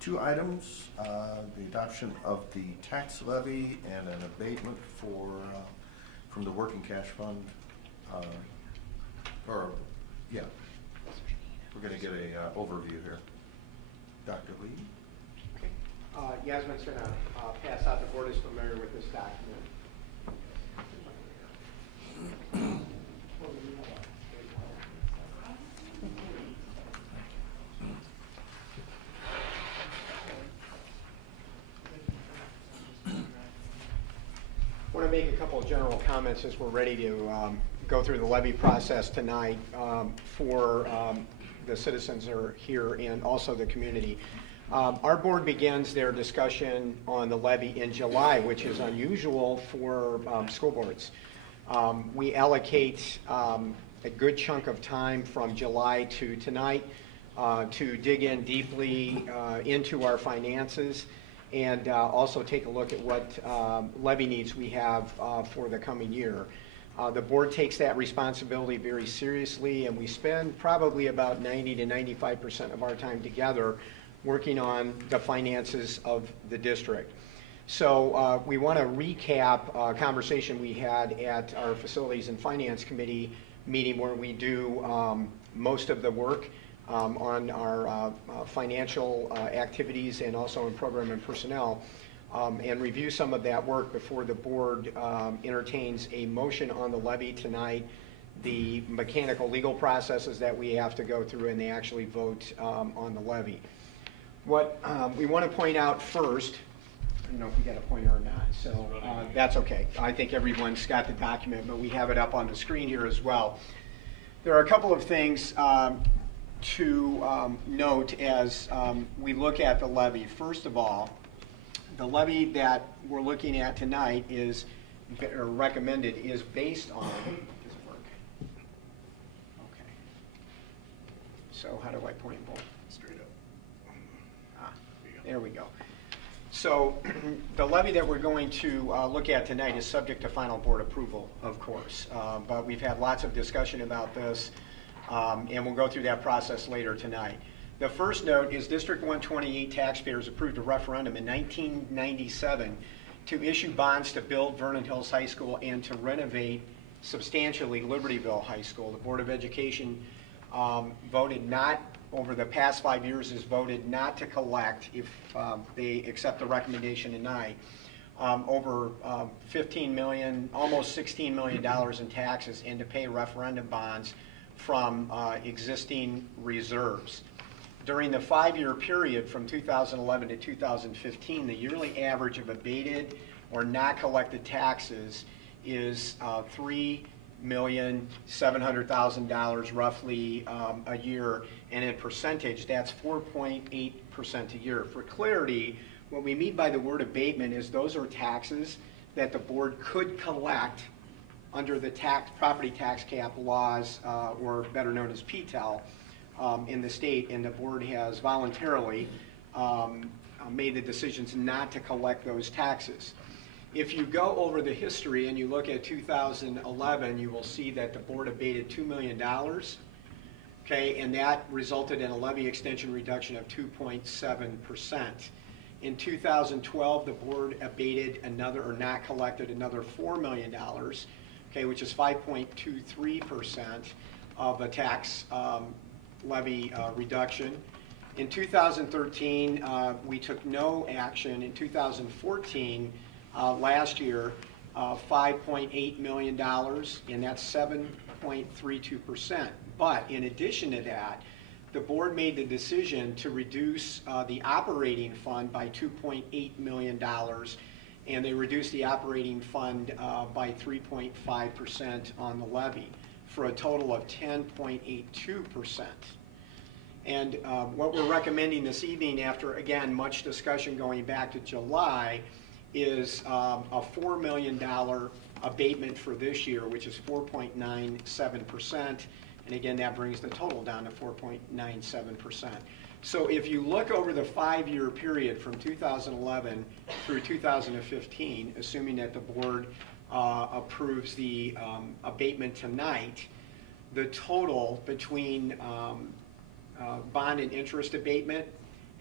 2 items, the adoption of the tax levy and an abatement from the working cash fund. We're going to get a overview here. Dr. Lee? Yasmin's going to pass out. The board is familiar with this document. I want to make a couple of general comments as we're ready to go through the levy process tonight for the citizens that are here and also the community. Our board begins their discussion on the levy in July, which is unusual for school boards. We allocate a good chunk of time from July to tonight to dig in deeply into our finances and also take a look at what levy needs we have for the coming year. The board takes that responsibility very seriously, and we spend probably about 90 to 95% of our time together working on the finances of the district. So we want to recap a conversation we had at our Facilities and Finance Committee meeting where we do most of the work on our financial activities and also in program and personnel, and review some of that work before the board entertains a motion on the levy tonight, the mechanical legal processes that we have to go through, and they actually vote on the levy. What we want to point out first, I don't know if we got a pointer or not, so that's okay. I think everyone's got the document, but we have it up on the screen here as well. There are a couple of things to note as we look at the levy. First of all, the levy that we're looking at tonight is, or recommended, is based on, does it work? Okay. So how do I point both? Straight up. There we go. So the levy that we're going to look at tonight is subject to final board approval, of course. But we've had lots of discussion about this, and we'll go through that process later tonight. The first note is District 128 taxpayers approved a referendum in 1997 to issue bonds to build Vernon Hills High School and to renovate substantially Libertyville High School. The Board of Education voted not, over the past 5 years, has voted not to collect, if they accept the recommendation tonight, over $15 million, almost $16 million in taxes, and to pay referendum bonds from existing reserves. During the 5-year period from 2011 to 2015, the yearly average of abated or not collected taxes is $3,700,000 roughly a year, and in percentage, that's 4.8% a year. For clarity, what we mean by the word abatement is those are taxes that the board could collect under the property tax cap laws, or better known as PTEL, in the state, and the board has voluntarily made the decisions not to collect those taxes. If you go over the history and you look at 2011, you will see that the board abated $2 million, okay, and that resulted in a levy extension reduction of 2.7%. In 2012, the board abated another, or not collected another $4 million, okay, which is 5.23% of a tax levy reduction. In 2013, we took no action. In 2014, last year, $5.8 million, and that's 7.32%. But in addition to that, the board made the decision to reduce the operating fund by $2.8 million, and they reduced the operating fund by 3.5% on the levy, for a total of 10.82%. And what we're recommending this evening, after, again, much discussion going back to July, is a $4 million abatement for this year, which is 4.97%. And again, that brings the total down to 4.97%. So if you look over the 5-year period from 2011 through 2015, assuming that the board approves the abatement tonight, the total between bond and interest abatement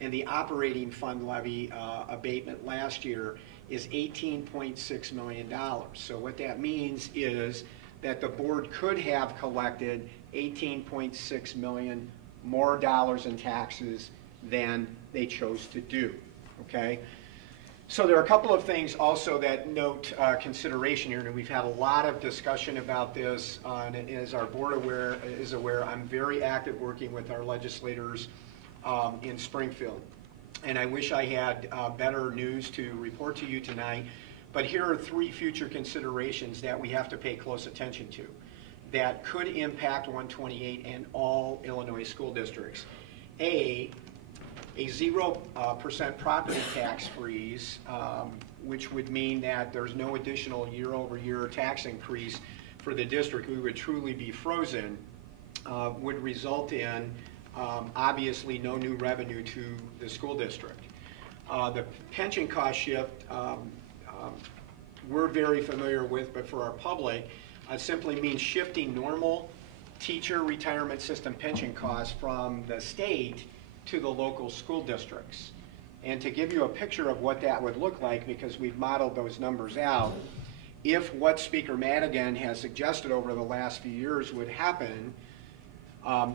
and the operating fund levy abatement last year is $18.6 million. So what that means is that the board could have collected $18.6 million more dollars in taxes than they chose to do, okay? So there are a couple of things also that note consideration here, and we've had a lot of discussion about this, and as our board is aware, I'm very active working with our legislators in Springfield. And I wish I had better news to report to you tonight, but here are 3 future considerations that we have to pay close attention to that could impact 128 and all Illinois school districts. A 0% property tax freeze, which would mean that there's no additional year-over-year tax increase for the district. We would truly be frozen, would result in obviously no new revenue to the school district. The pension cost shift, we're very familiar with, but for our public, simply means shifting normal teacher retirement system pension costs from the state to the local school districts. And to give you a picture of what that would look like, because we've modeled those numbers out, if what Speaker Madigan has suggested over the last few years would happen,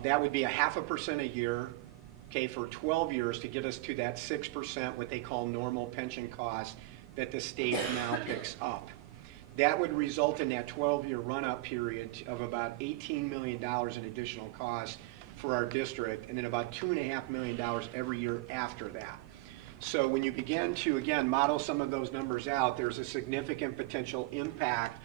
that would be 0.5% a year, okay, for 12 years to get us to that 6%, what they call normal pension costs that the state now picks up. That would result in that 12-year run-up period of about $18 million in additional costs for our district, and then about $2.5 million every year after that. So when you begin to, again, model some of those numbers out, there's a significant potential impact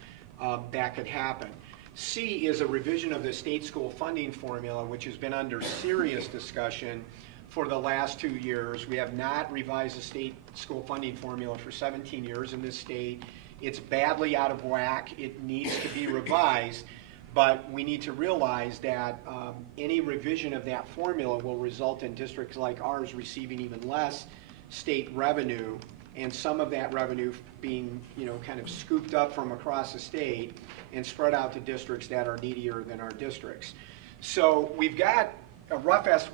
that could happen. C is a revision of the state school funding formula, which has been under serious discussion for the last 2 years. We have not revised the state school funding formula for 17 years in this state. It's badly out of whack. It needs to be revised, but we need to realize that any revision of that formula will result in districts like ours receiving even less state revenue, and some of that revenue being, kind of scooped up from across the state and spread out to districts that are needier than our districts. So we've got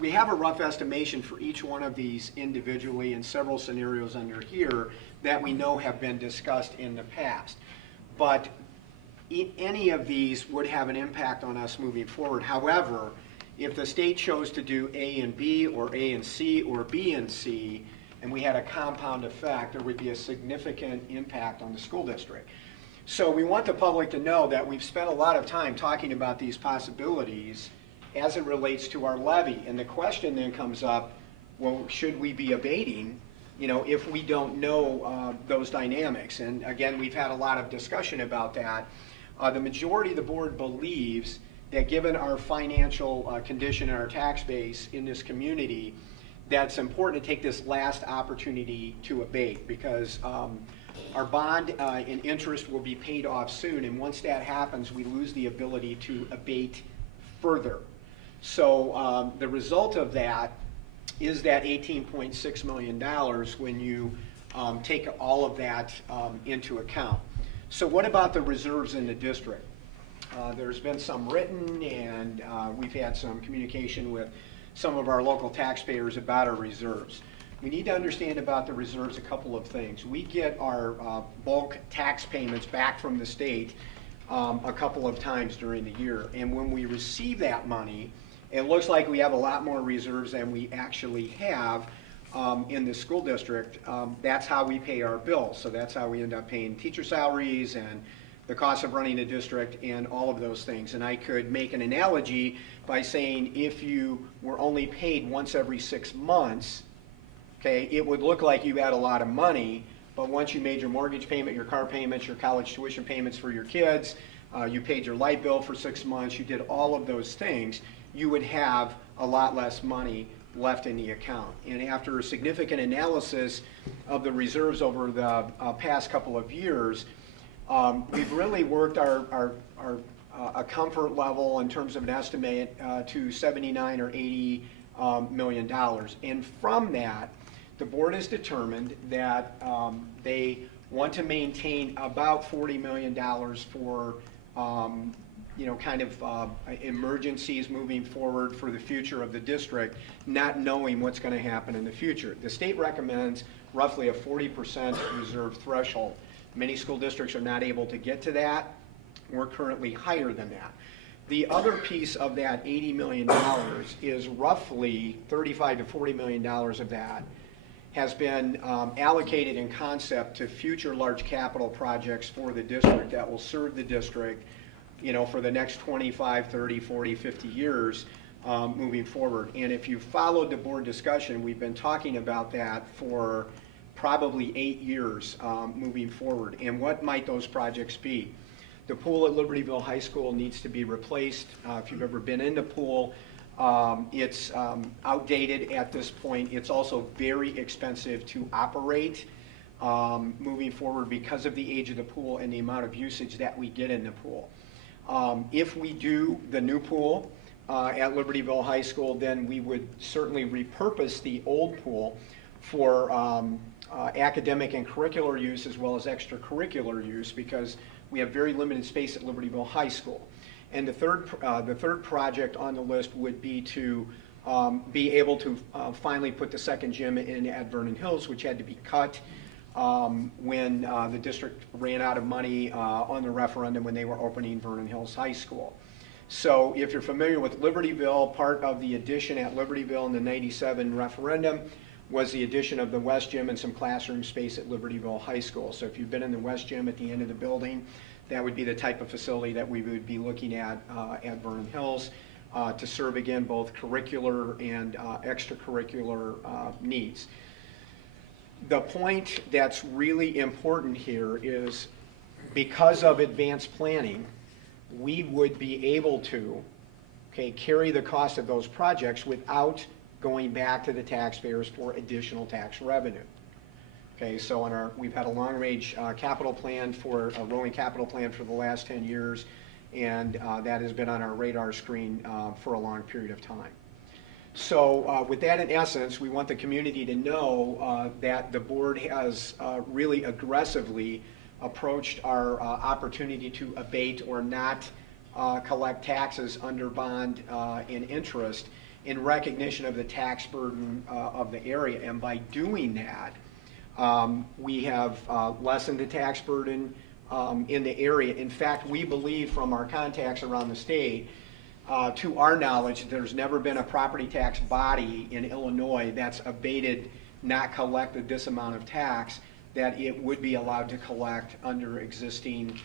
we have a rough estimation for each one of these individually and several scenarios under here that we know have been discussed in the past. But any of these would have an impact on us moving forward. However, if the state chose to do A and B, or A and C, or B and C, and we had a compound effect, there would be a significant impact on the school district. So we want the public to know that we've spent a lot of time talking about these possibilities as it relates to our levy. And the question then comes up, well, should we be abating, if we don't know those dynamics? And again, we've had a lot of discussion about that. The majority of the board believes that given our financial condition and our tax base in this community, that's important to take this last opportunity to abate, because our bond and interest will be paid off soon, and once that happens, we lose the ability to abate further. So the result of that is that $18.6 million when you take all of that into account. So what about the reserves in the district? There's been some written, and we've had some communication with some of our local taxpayers about our reserves. We need to understand about the reserves a couple of things. We get our bulk tax payments back from the state a couple of times during the year, and when we receive that money, it looks like we have a lot more reserves than we actually have in the school district. That's how we pay our bills. So that's how we end up paying teacher salaries and the cost of running a district and all of those things. And I could make an analogy by saying if you were only paid once every 6 months, okay, it would look like you had a lot of money, but once you made your mortgage payment, your car payments, your college tuition payments for your kids, you paid your light bill for 6 months, you did all of those things, you would have a lot less money left in the account. And after a significant analysis of the reserves over the past couple of years, we've really worked our comfort level in terms of an estimate to $79 or $80 million. And from that, the board has determined that they want to maintain about $40 million for kind of emergencies moving forward for the future of the district, not knowing what's going to happen in the future. The state recommends roughly a 40% reserve threshold. Many school districts are not able to get to that. We're currently higher than that. The other piece of that $80 million is roughly $35 to $40 million of that has been allocated in concept to future large capital projects for the district that will serve the district for the next 25, 30, 40, 50 years moving forward. And if you followed the board discussion, we've been talking about that for probably 8 years moving forward. And what might those projects be? The pool at Libertyville High School needs to be replaced. If you've ever been in the pool, it's outdated at this point. It's also very expensive to operate moving forward because of the age of the pool and the amount of usage that we get in the pool. If we do the new pool at Libertyville High School, then we would certainly repurpose the old pool for academic and curricular use as well as extracurricular use because we have very limited space at Libertyville High School. And the third project on the list would be to be able to finally put the second gym in at Vernon Hills, which had to be cut when the district ran out of money on the referendum when they were opening Vernon Hills High School. So if you're familiar with Libertyville, part of the addition at Libertyville in the '97 referendum was the addition of the West Gym and some classroom space at Libertyville High School. So if you've been in the West Gym at the end of the building, that would be the type of facility that we would be looking at Vernon Hills to serve, again, both curricular and extracurricular needs. The point that's really important here is because of advanced planning, we would be able to carry the cost of those projects without going back to the taxpayers for additional tax revenue. So we've had a long-range capital plan a rolling capital plan for the last 10 years, and that has been on our radar screen for a long period of time. So with that in essence, we want the community to know that the board has really aggressively approached our opportunity to abate or not collect taxes under bond and interest in recognition of the tax burden of the area. And by doing that, we have lessened the tax burden in the area. In fact, we believe from our contacts around the state, to our knowledge, there's never been a property tax body in Illinois that's abated, not collected this amount of tax that it would be allowed to collect under existing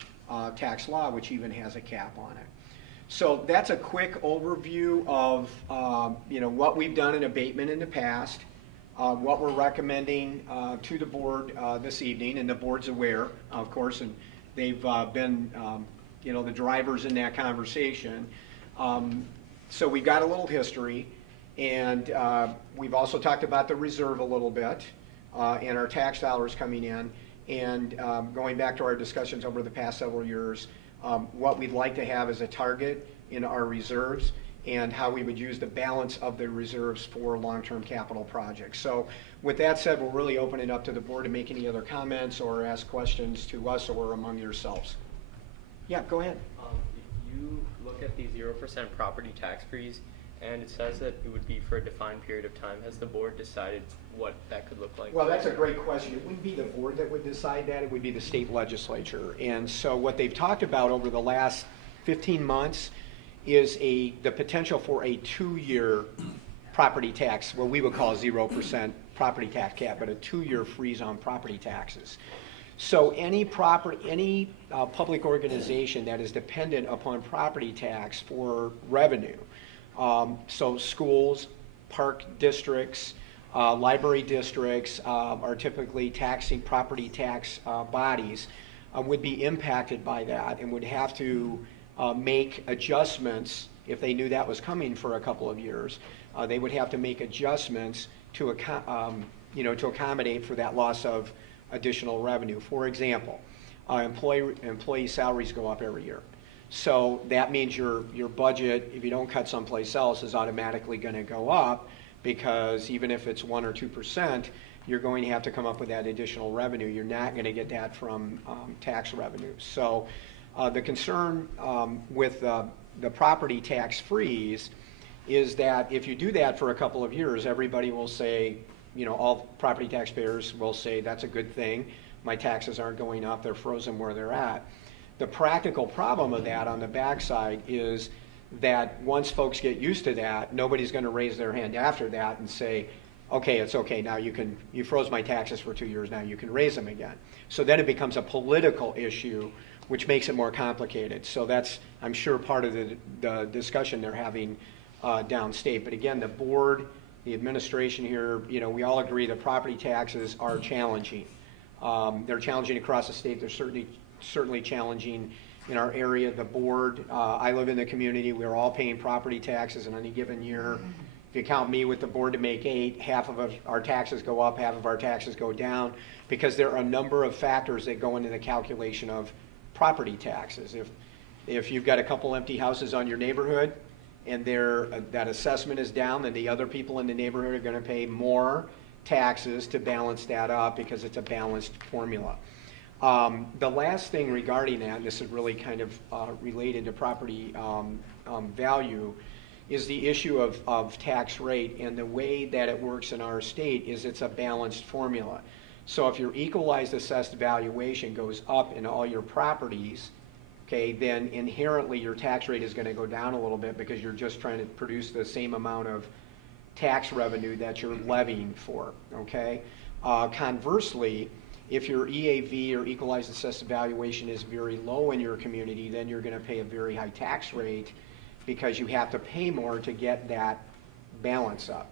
tax law, which even has a cap on it. So that's a quick overview of what we've done in abatement in the past, what we're recommending to the board this evening, and the board's aware, of course, and they've been the drivers in that conversation. So we've got a little history, and we've also talked about the reserve a little bit, and our tax dollars coming in. And going back to our discussions over the past several years, what we'd like to have as a target in our reserves and how we would use the balance of the reserves for long-term capital projects. So with that said, we'll really open it up to the board to make any other comments or ask questions to us or among yourselves. Yeah, go ahead. If you look at the 0% property tax freeze, and it says that it would be for a defined period of time, has the board decided what that could look like? Well, that's a great question. It wouldn't be the board that would decide that, it would be the state legislature. And so what they've talked about over the last 15 months is the potential for a 2-year property tax, what we would call 0% property tax cap, but a 2-year freeze on property taxes. So any public organization that is dependent upon property tax for revenue, so schools, park districts, library districts are typically taxing property tax bodies, would be impacted by that and would have to make adjustments if they knew that was coming for a couple of years. They would have to make adjustments to accommodate for that loss of additional revenue. For example, employee salaries go up every year. So that means your budget, if you don't cut someplace else, is automatically going to go up, because even if it's 1 or 2%, you're going to have to come up with that additional revenue. You're not going to get that from tax revenue. So the concern with the property tax freeze is that if you do that for a couple of years, everybody will say, all property taxpayers will say, that's a good thing. My taxes aren't going up. They're frozen where they're at. The practical problem of that on the backside is that once folks get used to that, nobody's going to raise their hand after that and say, okay, it's okay, now you froze my taxes for 2 years, now you can raise them again. So then it becomes a political issue, which makes it more complicated. So that's, I'm sure, part of the discussion they're having downstate. But again, the board, the administration here, we all agree that property taxes are challenging. They're challenging across the state. They're certainly challenging in our area. The board, I live in the community, we're all paying property taxes in any given year. If you count me with the board to make 8, half of our taxes go up, half of our taxes go down, because there are a number of factors that go into the calculation of property taxes. If you've got a couple empty houses on your neighborhood and that assessment is down, then the other people in the neighborhood are going to pay more taxes to balance that up, because it's a balanced formula. The last thing regarding that, and this is really kind of related to property value, is the issue of tax rate. And the way that it works in our state is it's a balanced formula. So if your equalized assessed valuation goes up in all your properties, okay, then inherently your tax rate is going to go down a little bit, because you're just trying to produce the same amount of tax revenue that you're levying for, okay? Conversely, if your EAV or equalized assessed valuation is very low in your community, then you're going to pay a very high tax rate, because you have to pay more to get that balance up.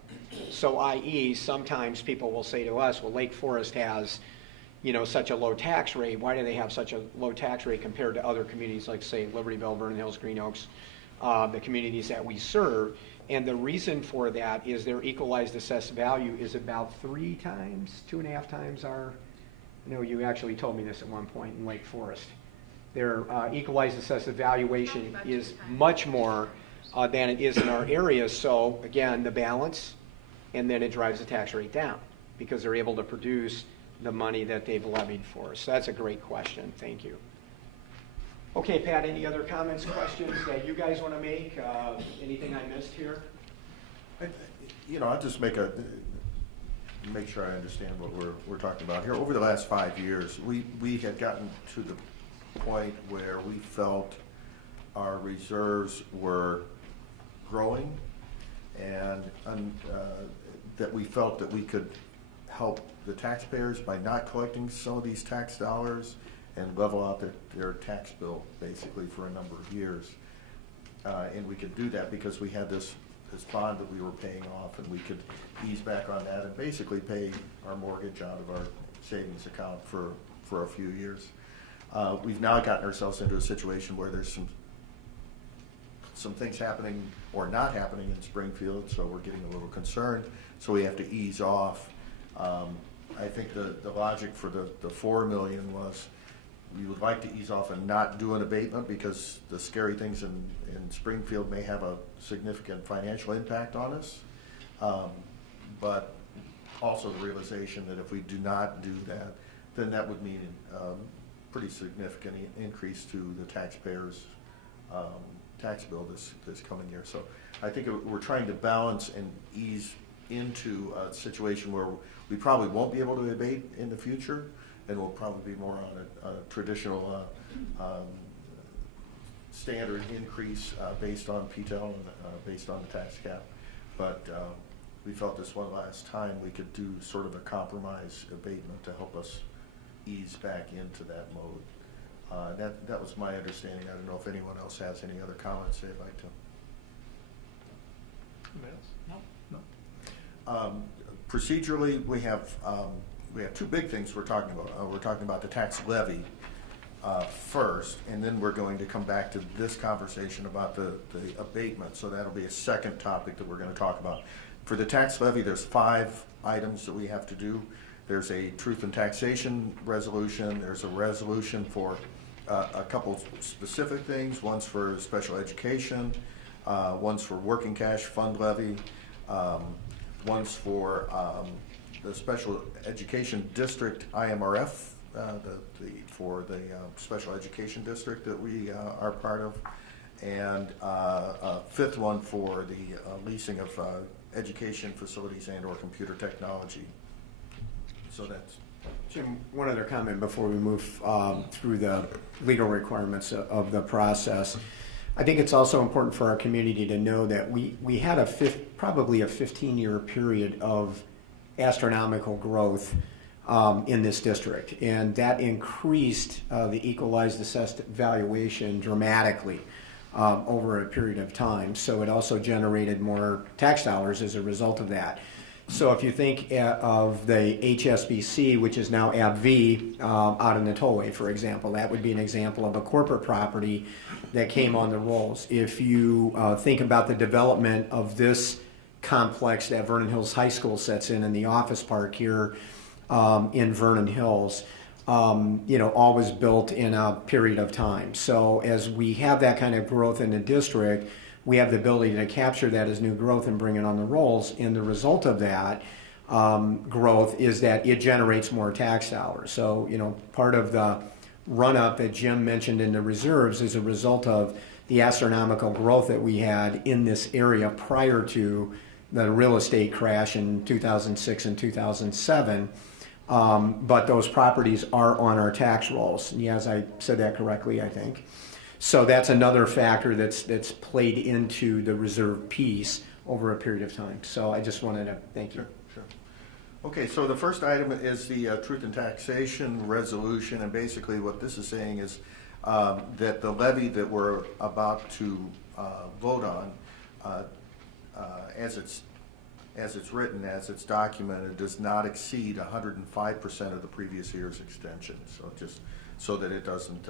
So i.e., sometimes people will say to us, well, Lake Forest has such a low tax rate. Why do they have such a low tax rate compared to other communities like, say, Libertyville, Vernon Hills, Green Oaks, the communities that we serve? And the reason for that is their equalized assessed value is about 2.5 times our, you actually told me this at one point in Lake Forest. Their equalized assessed valuation is much more than it is in our area. So again, the balance, and then it drives the tax rate down, because they're able to produce the money that they've levied for. So that's a great question. Thank you. Okay, Pat, any other comments, questions that you guys want to make? Anything I missed here? I'll just make sure I understand what we're talking about here. Over the last 5 years, we had gotten to the point where we felt our reserves were growing, and that we felt that we could help the taxpayers by not collecting some of these tax dollars and level out their tax bill basically for a number of years. And we could do that because we had this bond that we were paying off, and we could ease back on that and basically pay our mortgage out of our savings account for a few years. We've now gotten ourselves into a situation where there's some things happening or not happening in Springfield, so we're getting a little concerned. So we have to ease off I think the logic for the 4 million was we would like to ease off and not do an abatement because the scary things in Springfield may have a significant financial impact on us. But also the realization that if we do not do that, then that would mean pretty significant increase to the taxpayers' tax bill this coming year. So I think we're trying to balance and ease into a situation where we probably won't be able to abate in the future, and we'll probably be more on a traditional standard increase based on PTEL and based on the tax cap. But we felt this one last time we could do sort of a compromise abatement to help us ease back into that mode. That was my understanding. I don't know if anyone else has any other comments they'd like to. Anybody else? No. Procedurally, we have two big things we're talking about. We're talking about the tax levy first, and then we're going to come back to this conversation about the abatement. So that'll be a second topic that we're going to talk about. For the tax levy, there's 5 items that we have to do. There's a truth in taxation resolution. There's a resolution for a couple specific things. One's for special education. One's for working cash fund levy. One's for the special education district IMRF, for the special education district that we are part of, and a 5th one for the leasing of education facilities and or computer technology. So that's. Jim, one other comment before we move through the legal requirements of the process. I think it's also important for our community to know that we had probably a 15-year period of astronomical growth in this district, and that increased the equalized assessed valuation dramatically over a period of time. So it also generated more tax dollars as a result of that. So if you think of the HSBC, which is now AbbVie, out in the tollway, for example, that would be an example of a corporate property that came on the rolls. If you think about the development of this complex that Vernon Hills High School sets in the office park here in Vernon Hills, all was built in a period of time. So as we have that kind of growth in the district, we have the ability to capture that as new growth and bring it on the rolls. And the result of that growth is that it generates more tax dollars. So, part of the run-up that Jim mentioned in the reserves is a result of the astronomical growth that we had in this area prior to the real estate crash in 2006 and 2007. But those properties are on our tax rolls. Yes, I said that correctly, I think. So that's another factor that's played into the reserve piece over a period of time. So I just wanted to thank you. Sure. Okay, so the first item is the truth in taxation resolution, and basically what this is saying is that the levy that we're about to vote on, as it's written, as it's documented, does not exceed 105% of the previous year's extension. So just so that it doesn't.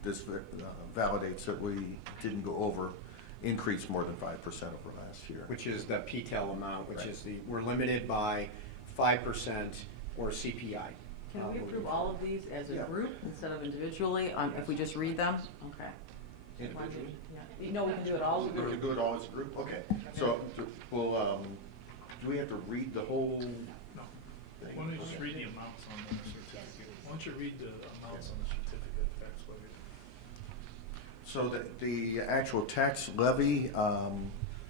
This validates that we didn't go over, increase more than 5% over last year. Which is the PTEL amount, which right. is we're limited by 5% or CPI. Can we approve all of these as a group instead of individually, if we just read them? Okay. Individually? Yeah. No, we can do it all as a We group. can do it all as a group? Okay. So we'll, do we have to read the whole thing? Why don't you just read the amounts on the certificate? Why don't you read the amounts on the certificate of tax levy? So the actual tax levy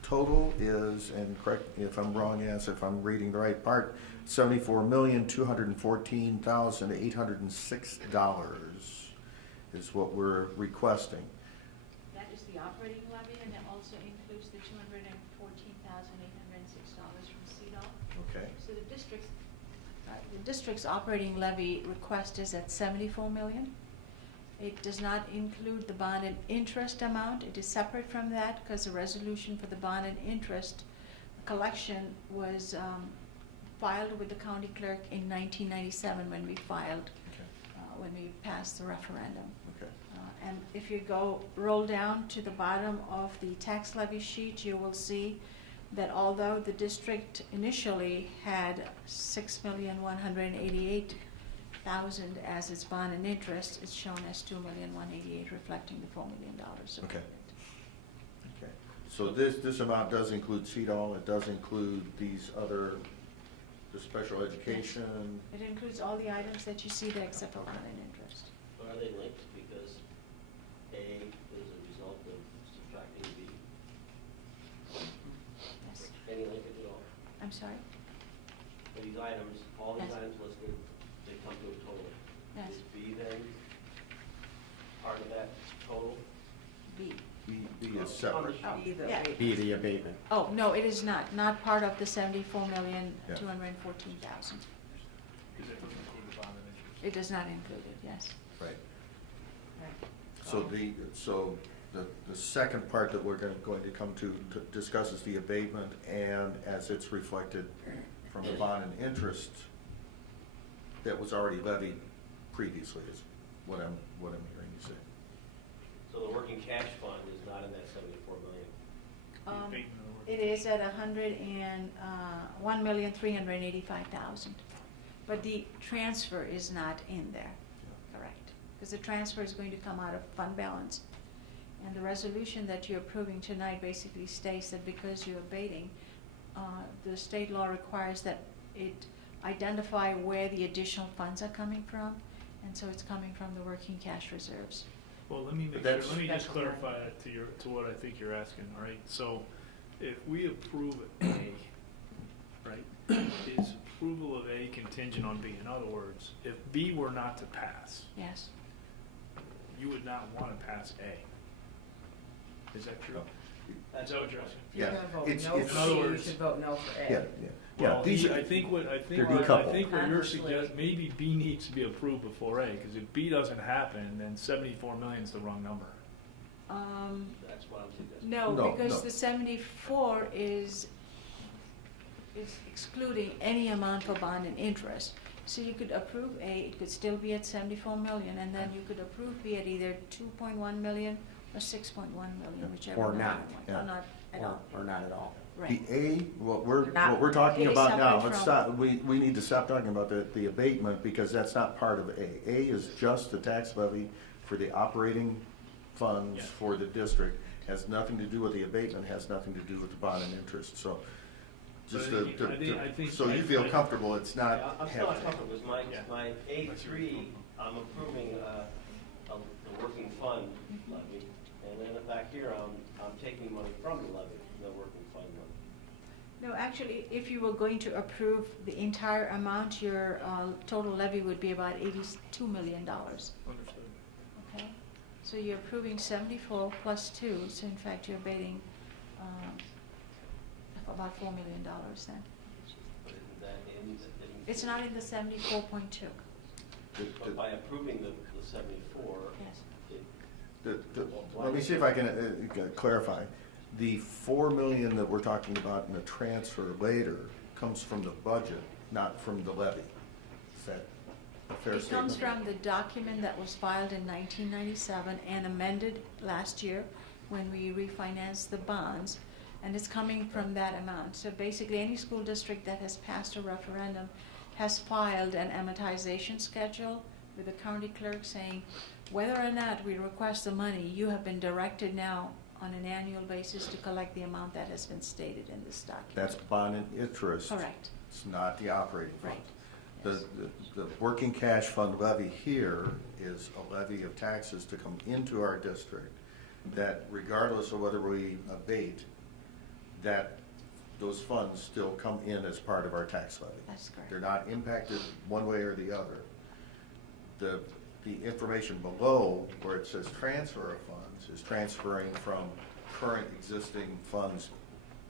total is, and correct me if I'm wrong, yes, if I'm reading the right part, $74,214,806 is what we're requesting. That is the operating levy, and it also includes the $214,806 from CDOL. Okay. So the district's operating levy request is at $74 million. It does not include the bond and interest amount. It is separate from that because the resolution for the bond and interest collection was filed with the county clerk in 1997 when we filed, when we passed the referendum. Okay. And if you roll down to the bottom of the tax levy sheet, you will see that although the district initially had $6,188,000 as its bond and interest, it's shown as $2,188,000, reflecting the $4 million. Okay. Okay. So this amount does include CEDAW, it does include these other, the special education. It includes all the items that you see there except for bond and interest. But are they linked? Because A is a result of subtracting B. Yes. Any linkage at all? I'm sorry? For these items, all these Yes. items listed, they come to a total. Yes. Is B then part of that total? B. B is separate. Oh, yeah. B, the abatement. Oh, no, it is not part of the $74,214,000. It does not include it, yes. Right. So the second part that we're going to come to discuss is the abatement, and as it's reflected from the bond and interest that was already levied previously is what I'm hearing you say. So the working cash fund is not in that 74 million? It is at $1,385,000, but the transfer is not in there, correct? Because the transfer is going to come out of fund balance. And the resolution that you're approving tonight basically states that because you're abating, the state law requires that it identify where the additional funds are coming from, and so it's coming from the working cash reserves. Well, let me let me just clarify that to what I think you're asking, all right? So if we approve A, right, is approval of A contingent on B? In other words, if B were not to pass, yes, you would not want to pass A. Is that true? Is that what you're asking? If you're going to vote no in for other B, you words, should vote no for A. Yeah. Well, these I think what you're Conversely. suggesting, maybe B needs to be approved before A, because if B doesn't happen, then 74 million is the wrong number. That's what I'm suggesting. No, No, because no. the 74 is excluding any amount for bond and interest. So you could approve A, it could still be at 74 million, and then you could approve B at either 2.1 million or 6.1 million, whichever. Or one not. you want. Yeah. Or not at all. Or not at all. Right. The A, what we're Not- talking it is about now, separate let's from- stop, we need to stop talking about the abatement, because that's not part of A. A is just the tax levy for the operating funds Yeah. for the district, has nothing to do with the abatement, has nothing to do with the bond and interest, so just But I think- so you feel comfortable, it's not. Yeah, I'm still not half- comfortable, because my A3, I'm approving the working fund levy, and then back here, I'm taking money from the levy, the working fund levy. No, actually, if you were going to approve the entire amount, your total levy would be about $82 million. Understood. Okay? So you're approving 74 plus 2, so in fact you're abating about $4 million then. But isn't that It's not in the 74.2. But by approving the 74, Yes. Let me see if I can clarify. The 4 million that we're talking about in the transfer later comes from the budget, not from the levy. Is that a fair It statement? comes from the document that was filed in 1997 and amended last year when we refinanced the bonds, and it's coming from that amount. So basically, any school district that has passed a referendum has filed an amortization schedule with the county clerk saying, whether or not we request the money, you have been directed now on an annual basis to collect the amount that has been stated in this document. That's bond and interest. Correct. It's not the operating fund. Right. The working cash fund levy here is a levy of taxes to come into our district that regardless of whether we abate, that those funds still come in as part of our tax levy. That's correct. They're not impacted one way or the other. The information below where it says transfer of funds is transferring from current existing funds.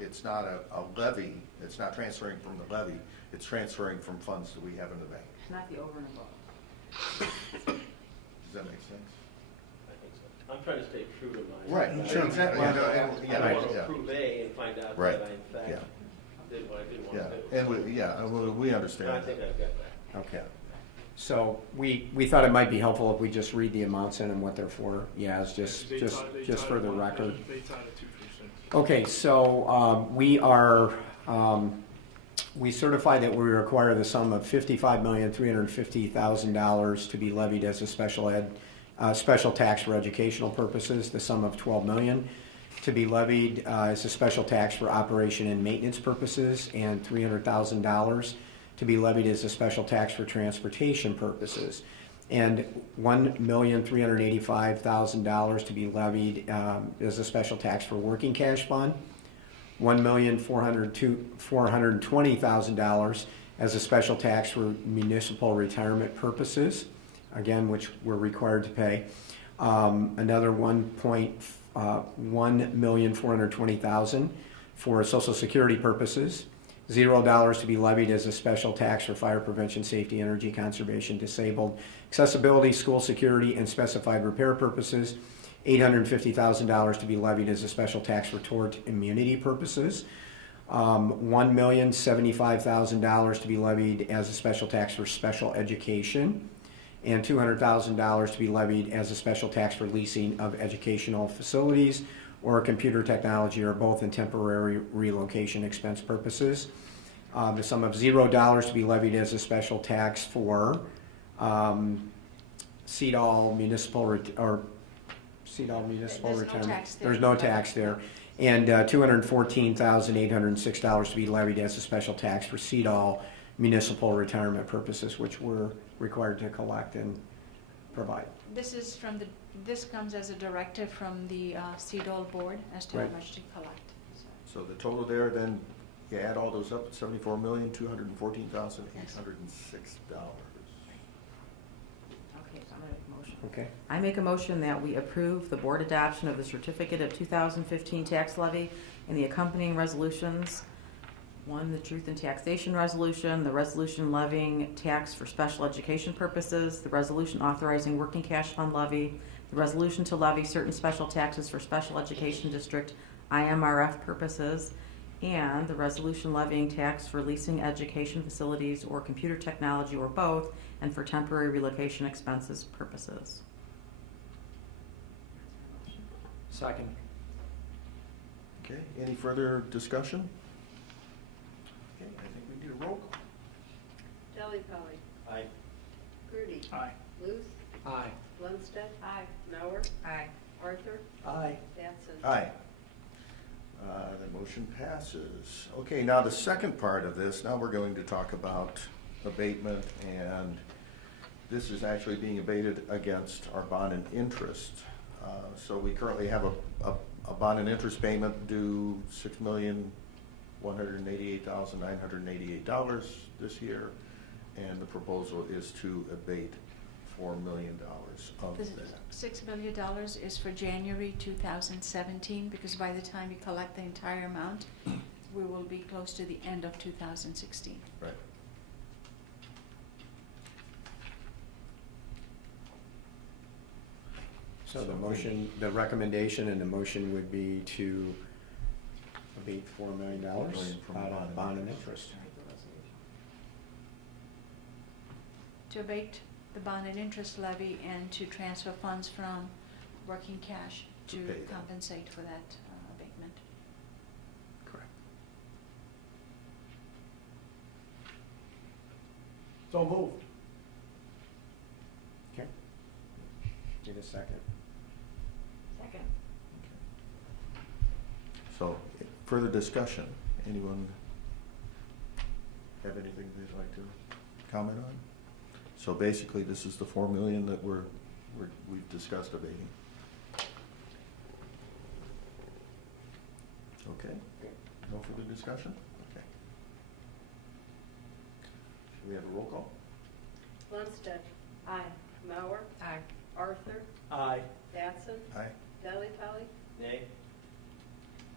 It's not a levy, it's not transferring from the levy, it's transferring from funds that we have in the bank. Not the over and above. Does that make sense? I think so. I'm trying to stay true to my. Right, sure, exactly. I Yeah, don't yeah, want to yeah. approve A and find out Right, that I in fact did what I didn't want Yeah, to do. and we understand I that. think I've got that. Okay. So we thought it might be helpful if we just read the amounts in and what they're for. Yeah, it's just for the record. They tied it 2%. Okay, so we certify that we require the sum of $55,350,000 to be levied as a special tax for educational purposes, the sum of $12 million to be levied as a special tax for operation and maintenance purposes, and $300,000 to be levied as a special tax for transportation purposes, and $1,385,000 to be levied as a special tax for working cash fund, $1,420,000 as a special tax for municipal retirement purposes, again, which we're required to pay. Another $1,420,000 for Social Security purposes. $0 to be levied as a special tax for fire prevention, safety, energy conservation, disabled, accessibility, school security, and specified repair purposes. $850,000 to be levied as a special tax for tort immunity purposes. $1,075,000 to be levied as a special tax for special education, and $200,000 to be levied as a special tax for leasing of educational facilities or computer technology, or both in temporary relocation expense purposes. The sum of $0 to be levied as a special tax for CEDAL municipal retirement. There's no tax there. And $214,806 to be levied as a special tax for CEDAL municipal retirement purposes, which we're required to collect and provide. This comes as a directive from the CEDAL board as to Right. how much to collect. So the total there, then you add all those up, $74,214,806. Okay, so I'm gonna make a motion. Okay. I make a motion that we approve the board adoption of the certificate of 2015 tax levy and the accompanying resolutions. One, the truth in taxation resolution, the resolution levying tax for special education purposes, the resolution authorizing working cash fund levy, the resolution to levy certain special taxes for special education district IMRF purposes, and the resolution levying tax for leasing education facilities or computer technology or both, and for temporary relocation expenses purposes. Second. Okay, any further discussion? Okay, I think we need a roll call. Jelly Polly. Aye. Grudy. Aye. Luce. Aye. Lundstedt. Aye. Mauer. Aye. Arthur. Aye. Batson. Aye. The motion passes. Okay, now the second part of this, now we're going to talk about abatement, and this is actually being abated against our bond and interest. So we currently have a bond and interest payment due $6,188,988 this year, and the proposal is to abate $4 million of The that. $6 million is for January 2017, because by the time you collect the entire amount, we will be close to the end of 2016. Right. So the motion, the recommendation and the motion would be to abate $4 million from out of bond and interest. To abate the bond and interest levy and to transfer funds from working cash to pay that. compensate for that abatement. Correct. So moved. Okay. Need a second. Second. So, further discussion. Anyone have anything they'd like to comment on? So basically, this is the $4 million that we've discussed abating. Okay. No further discussion? Okay. Should we have a roll call? Lundstedt. Aye. Mauer. Aye. Arthur. Aye. Batson. Aye. Jelly Polly. Nay?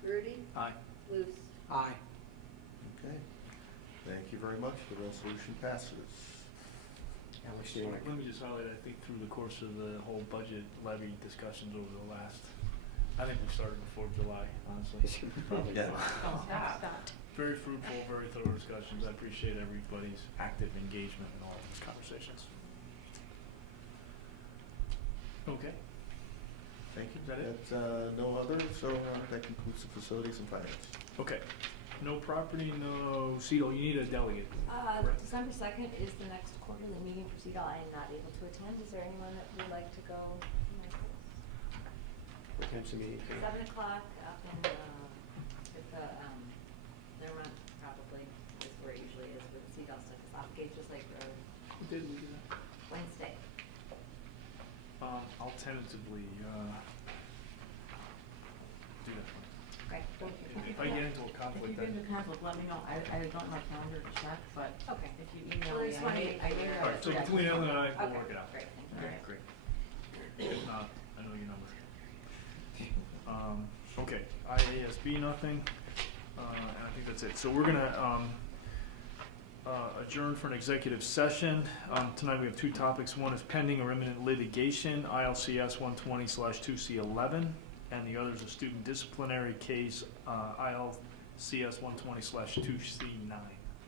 Grudy. Aye. Luce. Aye. Okay. Thank you very much. The resolution passes. Alex, Let me just highlight, I think through the course of the whole budget levy discussions over the last, I think we started before July, honestly. Probably. Yeah. Stopped. Very fruitful, very thorough discussions. I appreciate everybody's active engagement in all of these conversations. Okay. Thank you. Is that it? That's, no other, so that concludes the facilities and finance. Okay. No property, no CEDAW. You need a delegate. correct? December 2nd is the next quarterly meeting for CEDAW. I am not able to attend. Is there anyone that would like to go? What time's the meeting? 7 o'clock up in, at the, Claremont probably is where it usually is with CEDAW stuff. It's off Gators Lake Road, Did we do that? Wednesday. I'll tentatively do that. Okay. If I get into a If conflict, you get then. into conflict, let me know. I don't have my calendar to check, but Okay. if you email Well, I me, just wanted to I make All right, so Yeah. between Ellen and I, we'll Okay, work it out. great, thank you. Okay, great. If not, I know your number. Okay, IASB, nothing, and I think that's it. So we're gonna adjourn for an executive session. Tonight we have two topics. One is pending or imminent litigation, ILCS 120/2C11, and the other is a student disciplinary case, ILCS 120/2C9.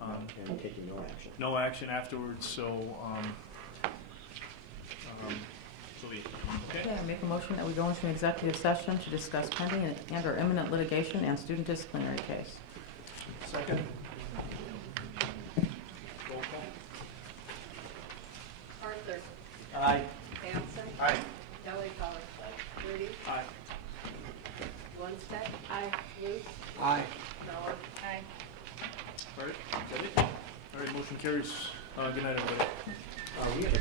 And taking no action. No action afterwards, so, Okay, I make a motion that we go into an executive session to discuss pending and or imminent litigation and student disciplinary case. Second. Roll call. Arthur. Aye. Sampson. Aye. Kelly Pollock. Rudy. Aye. Lundstedt. Aye. Luce. Aye. Miller. Aye. All right, is that it? All right, motion carries. Good night, everybody. We have a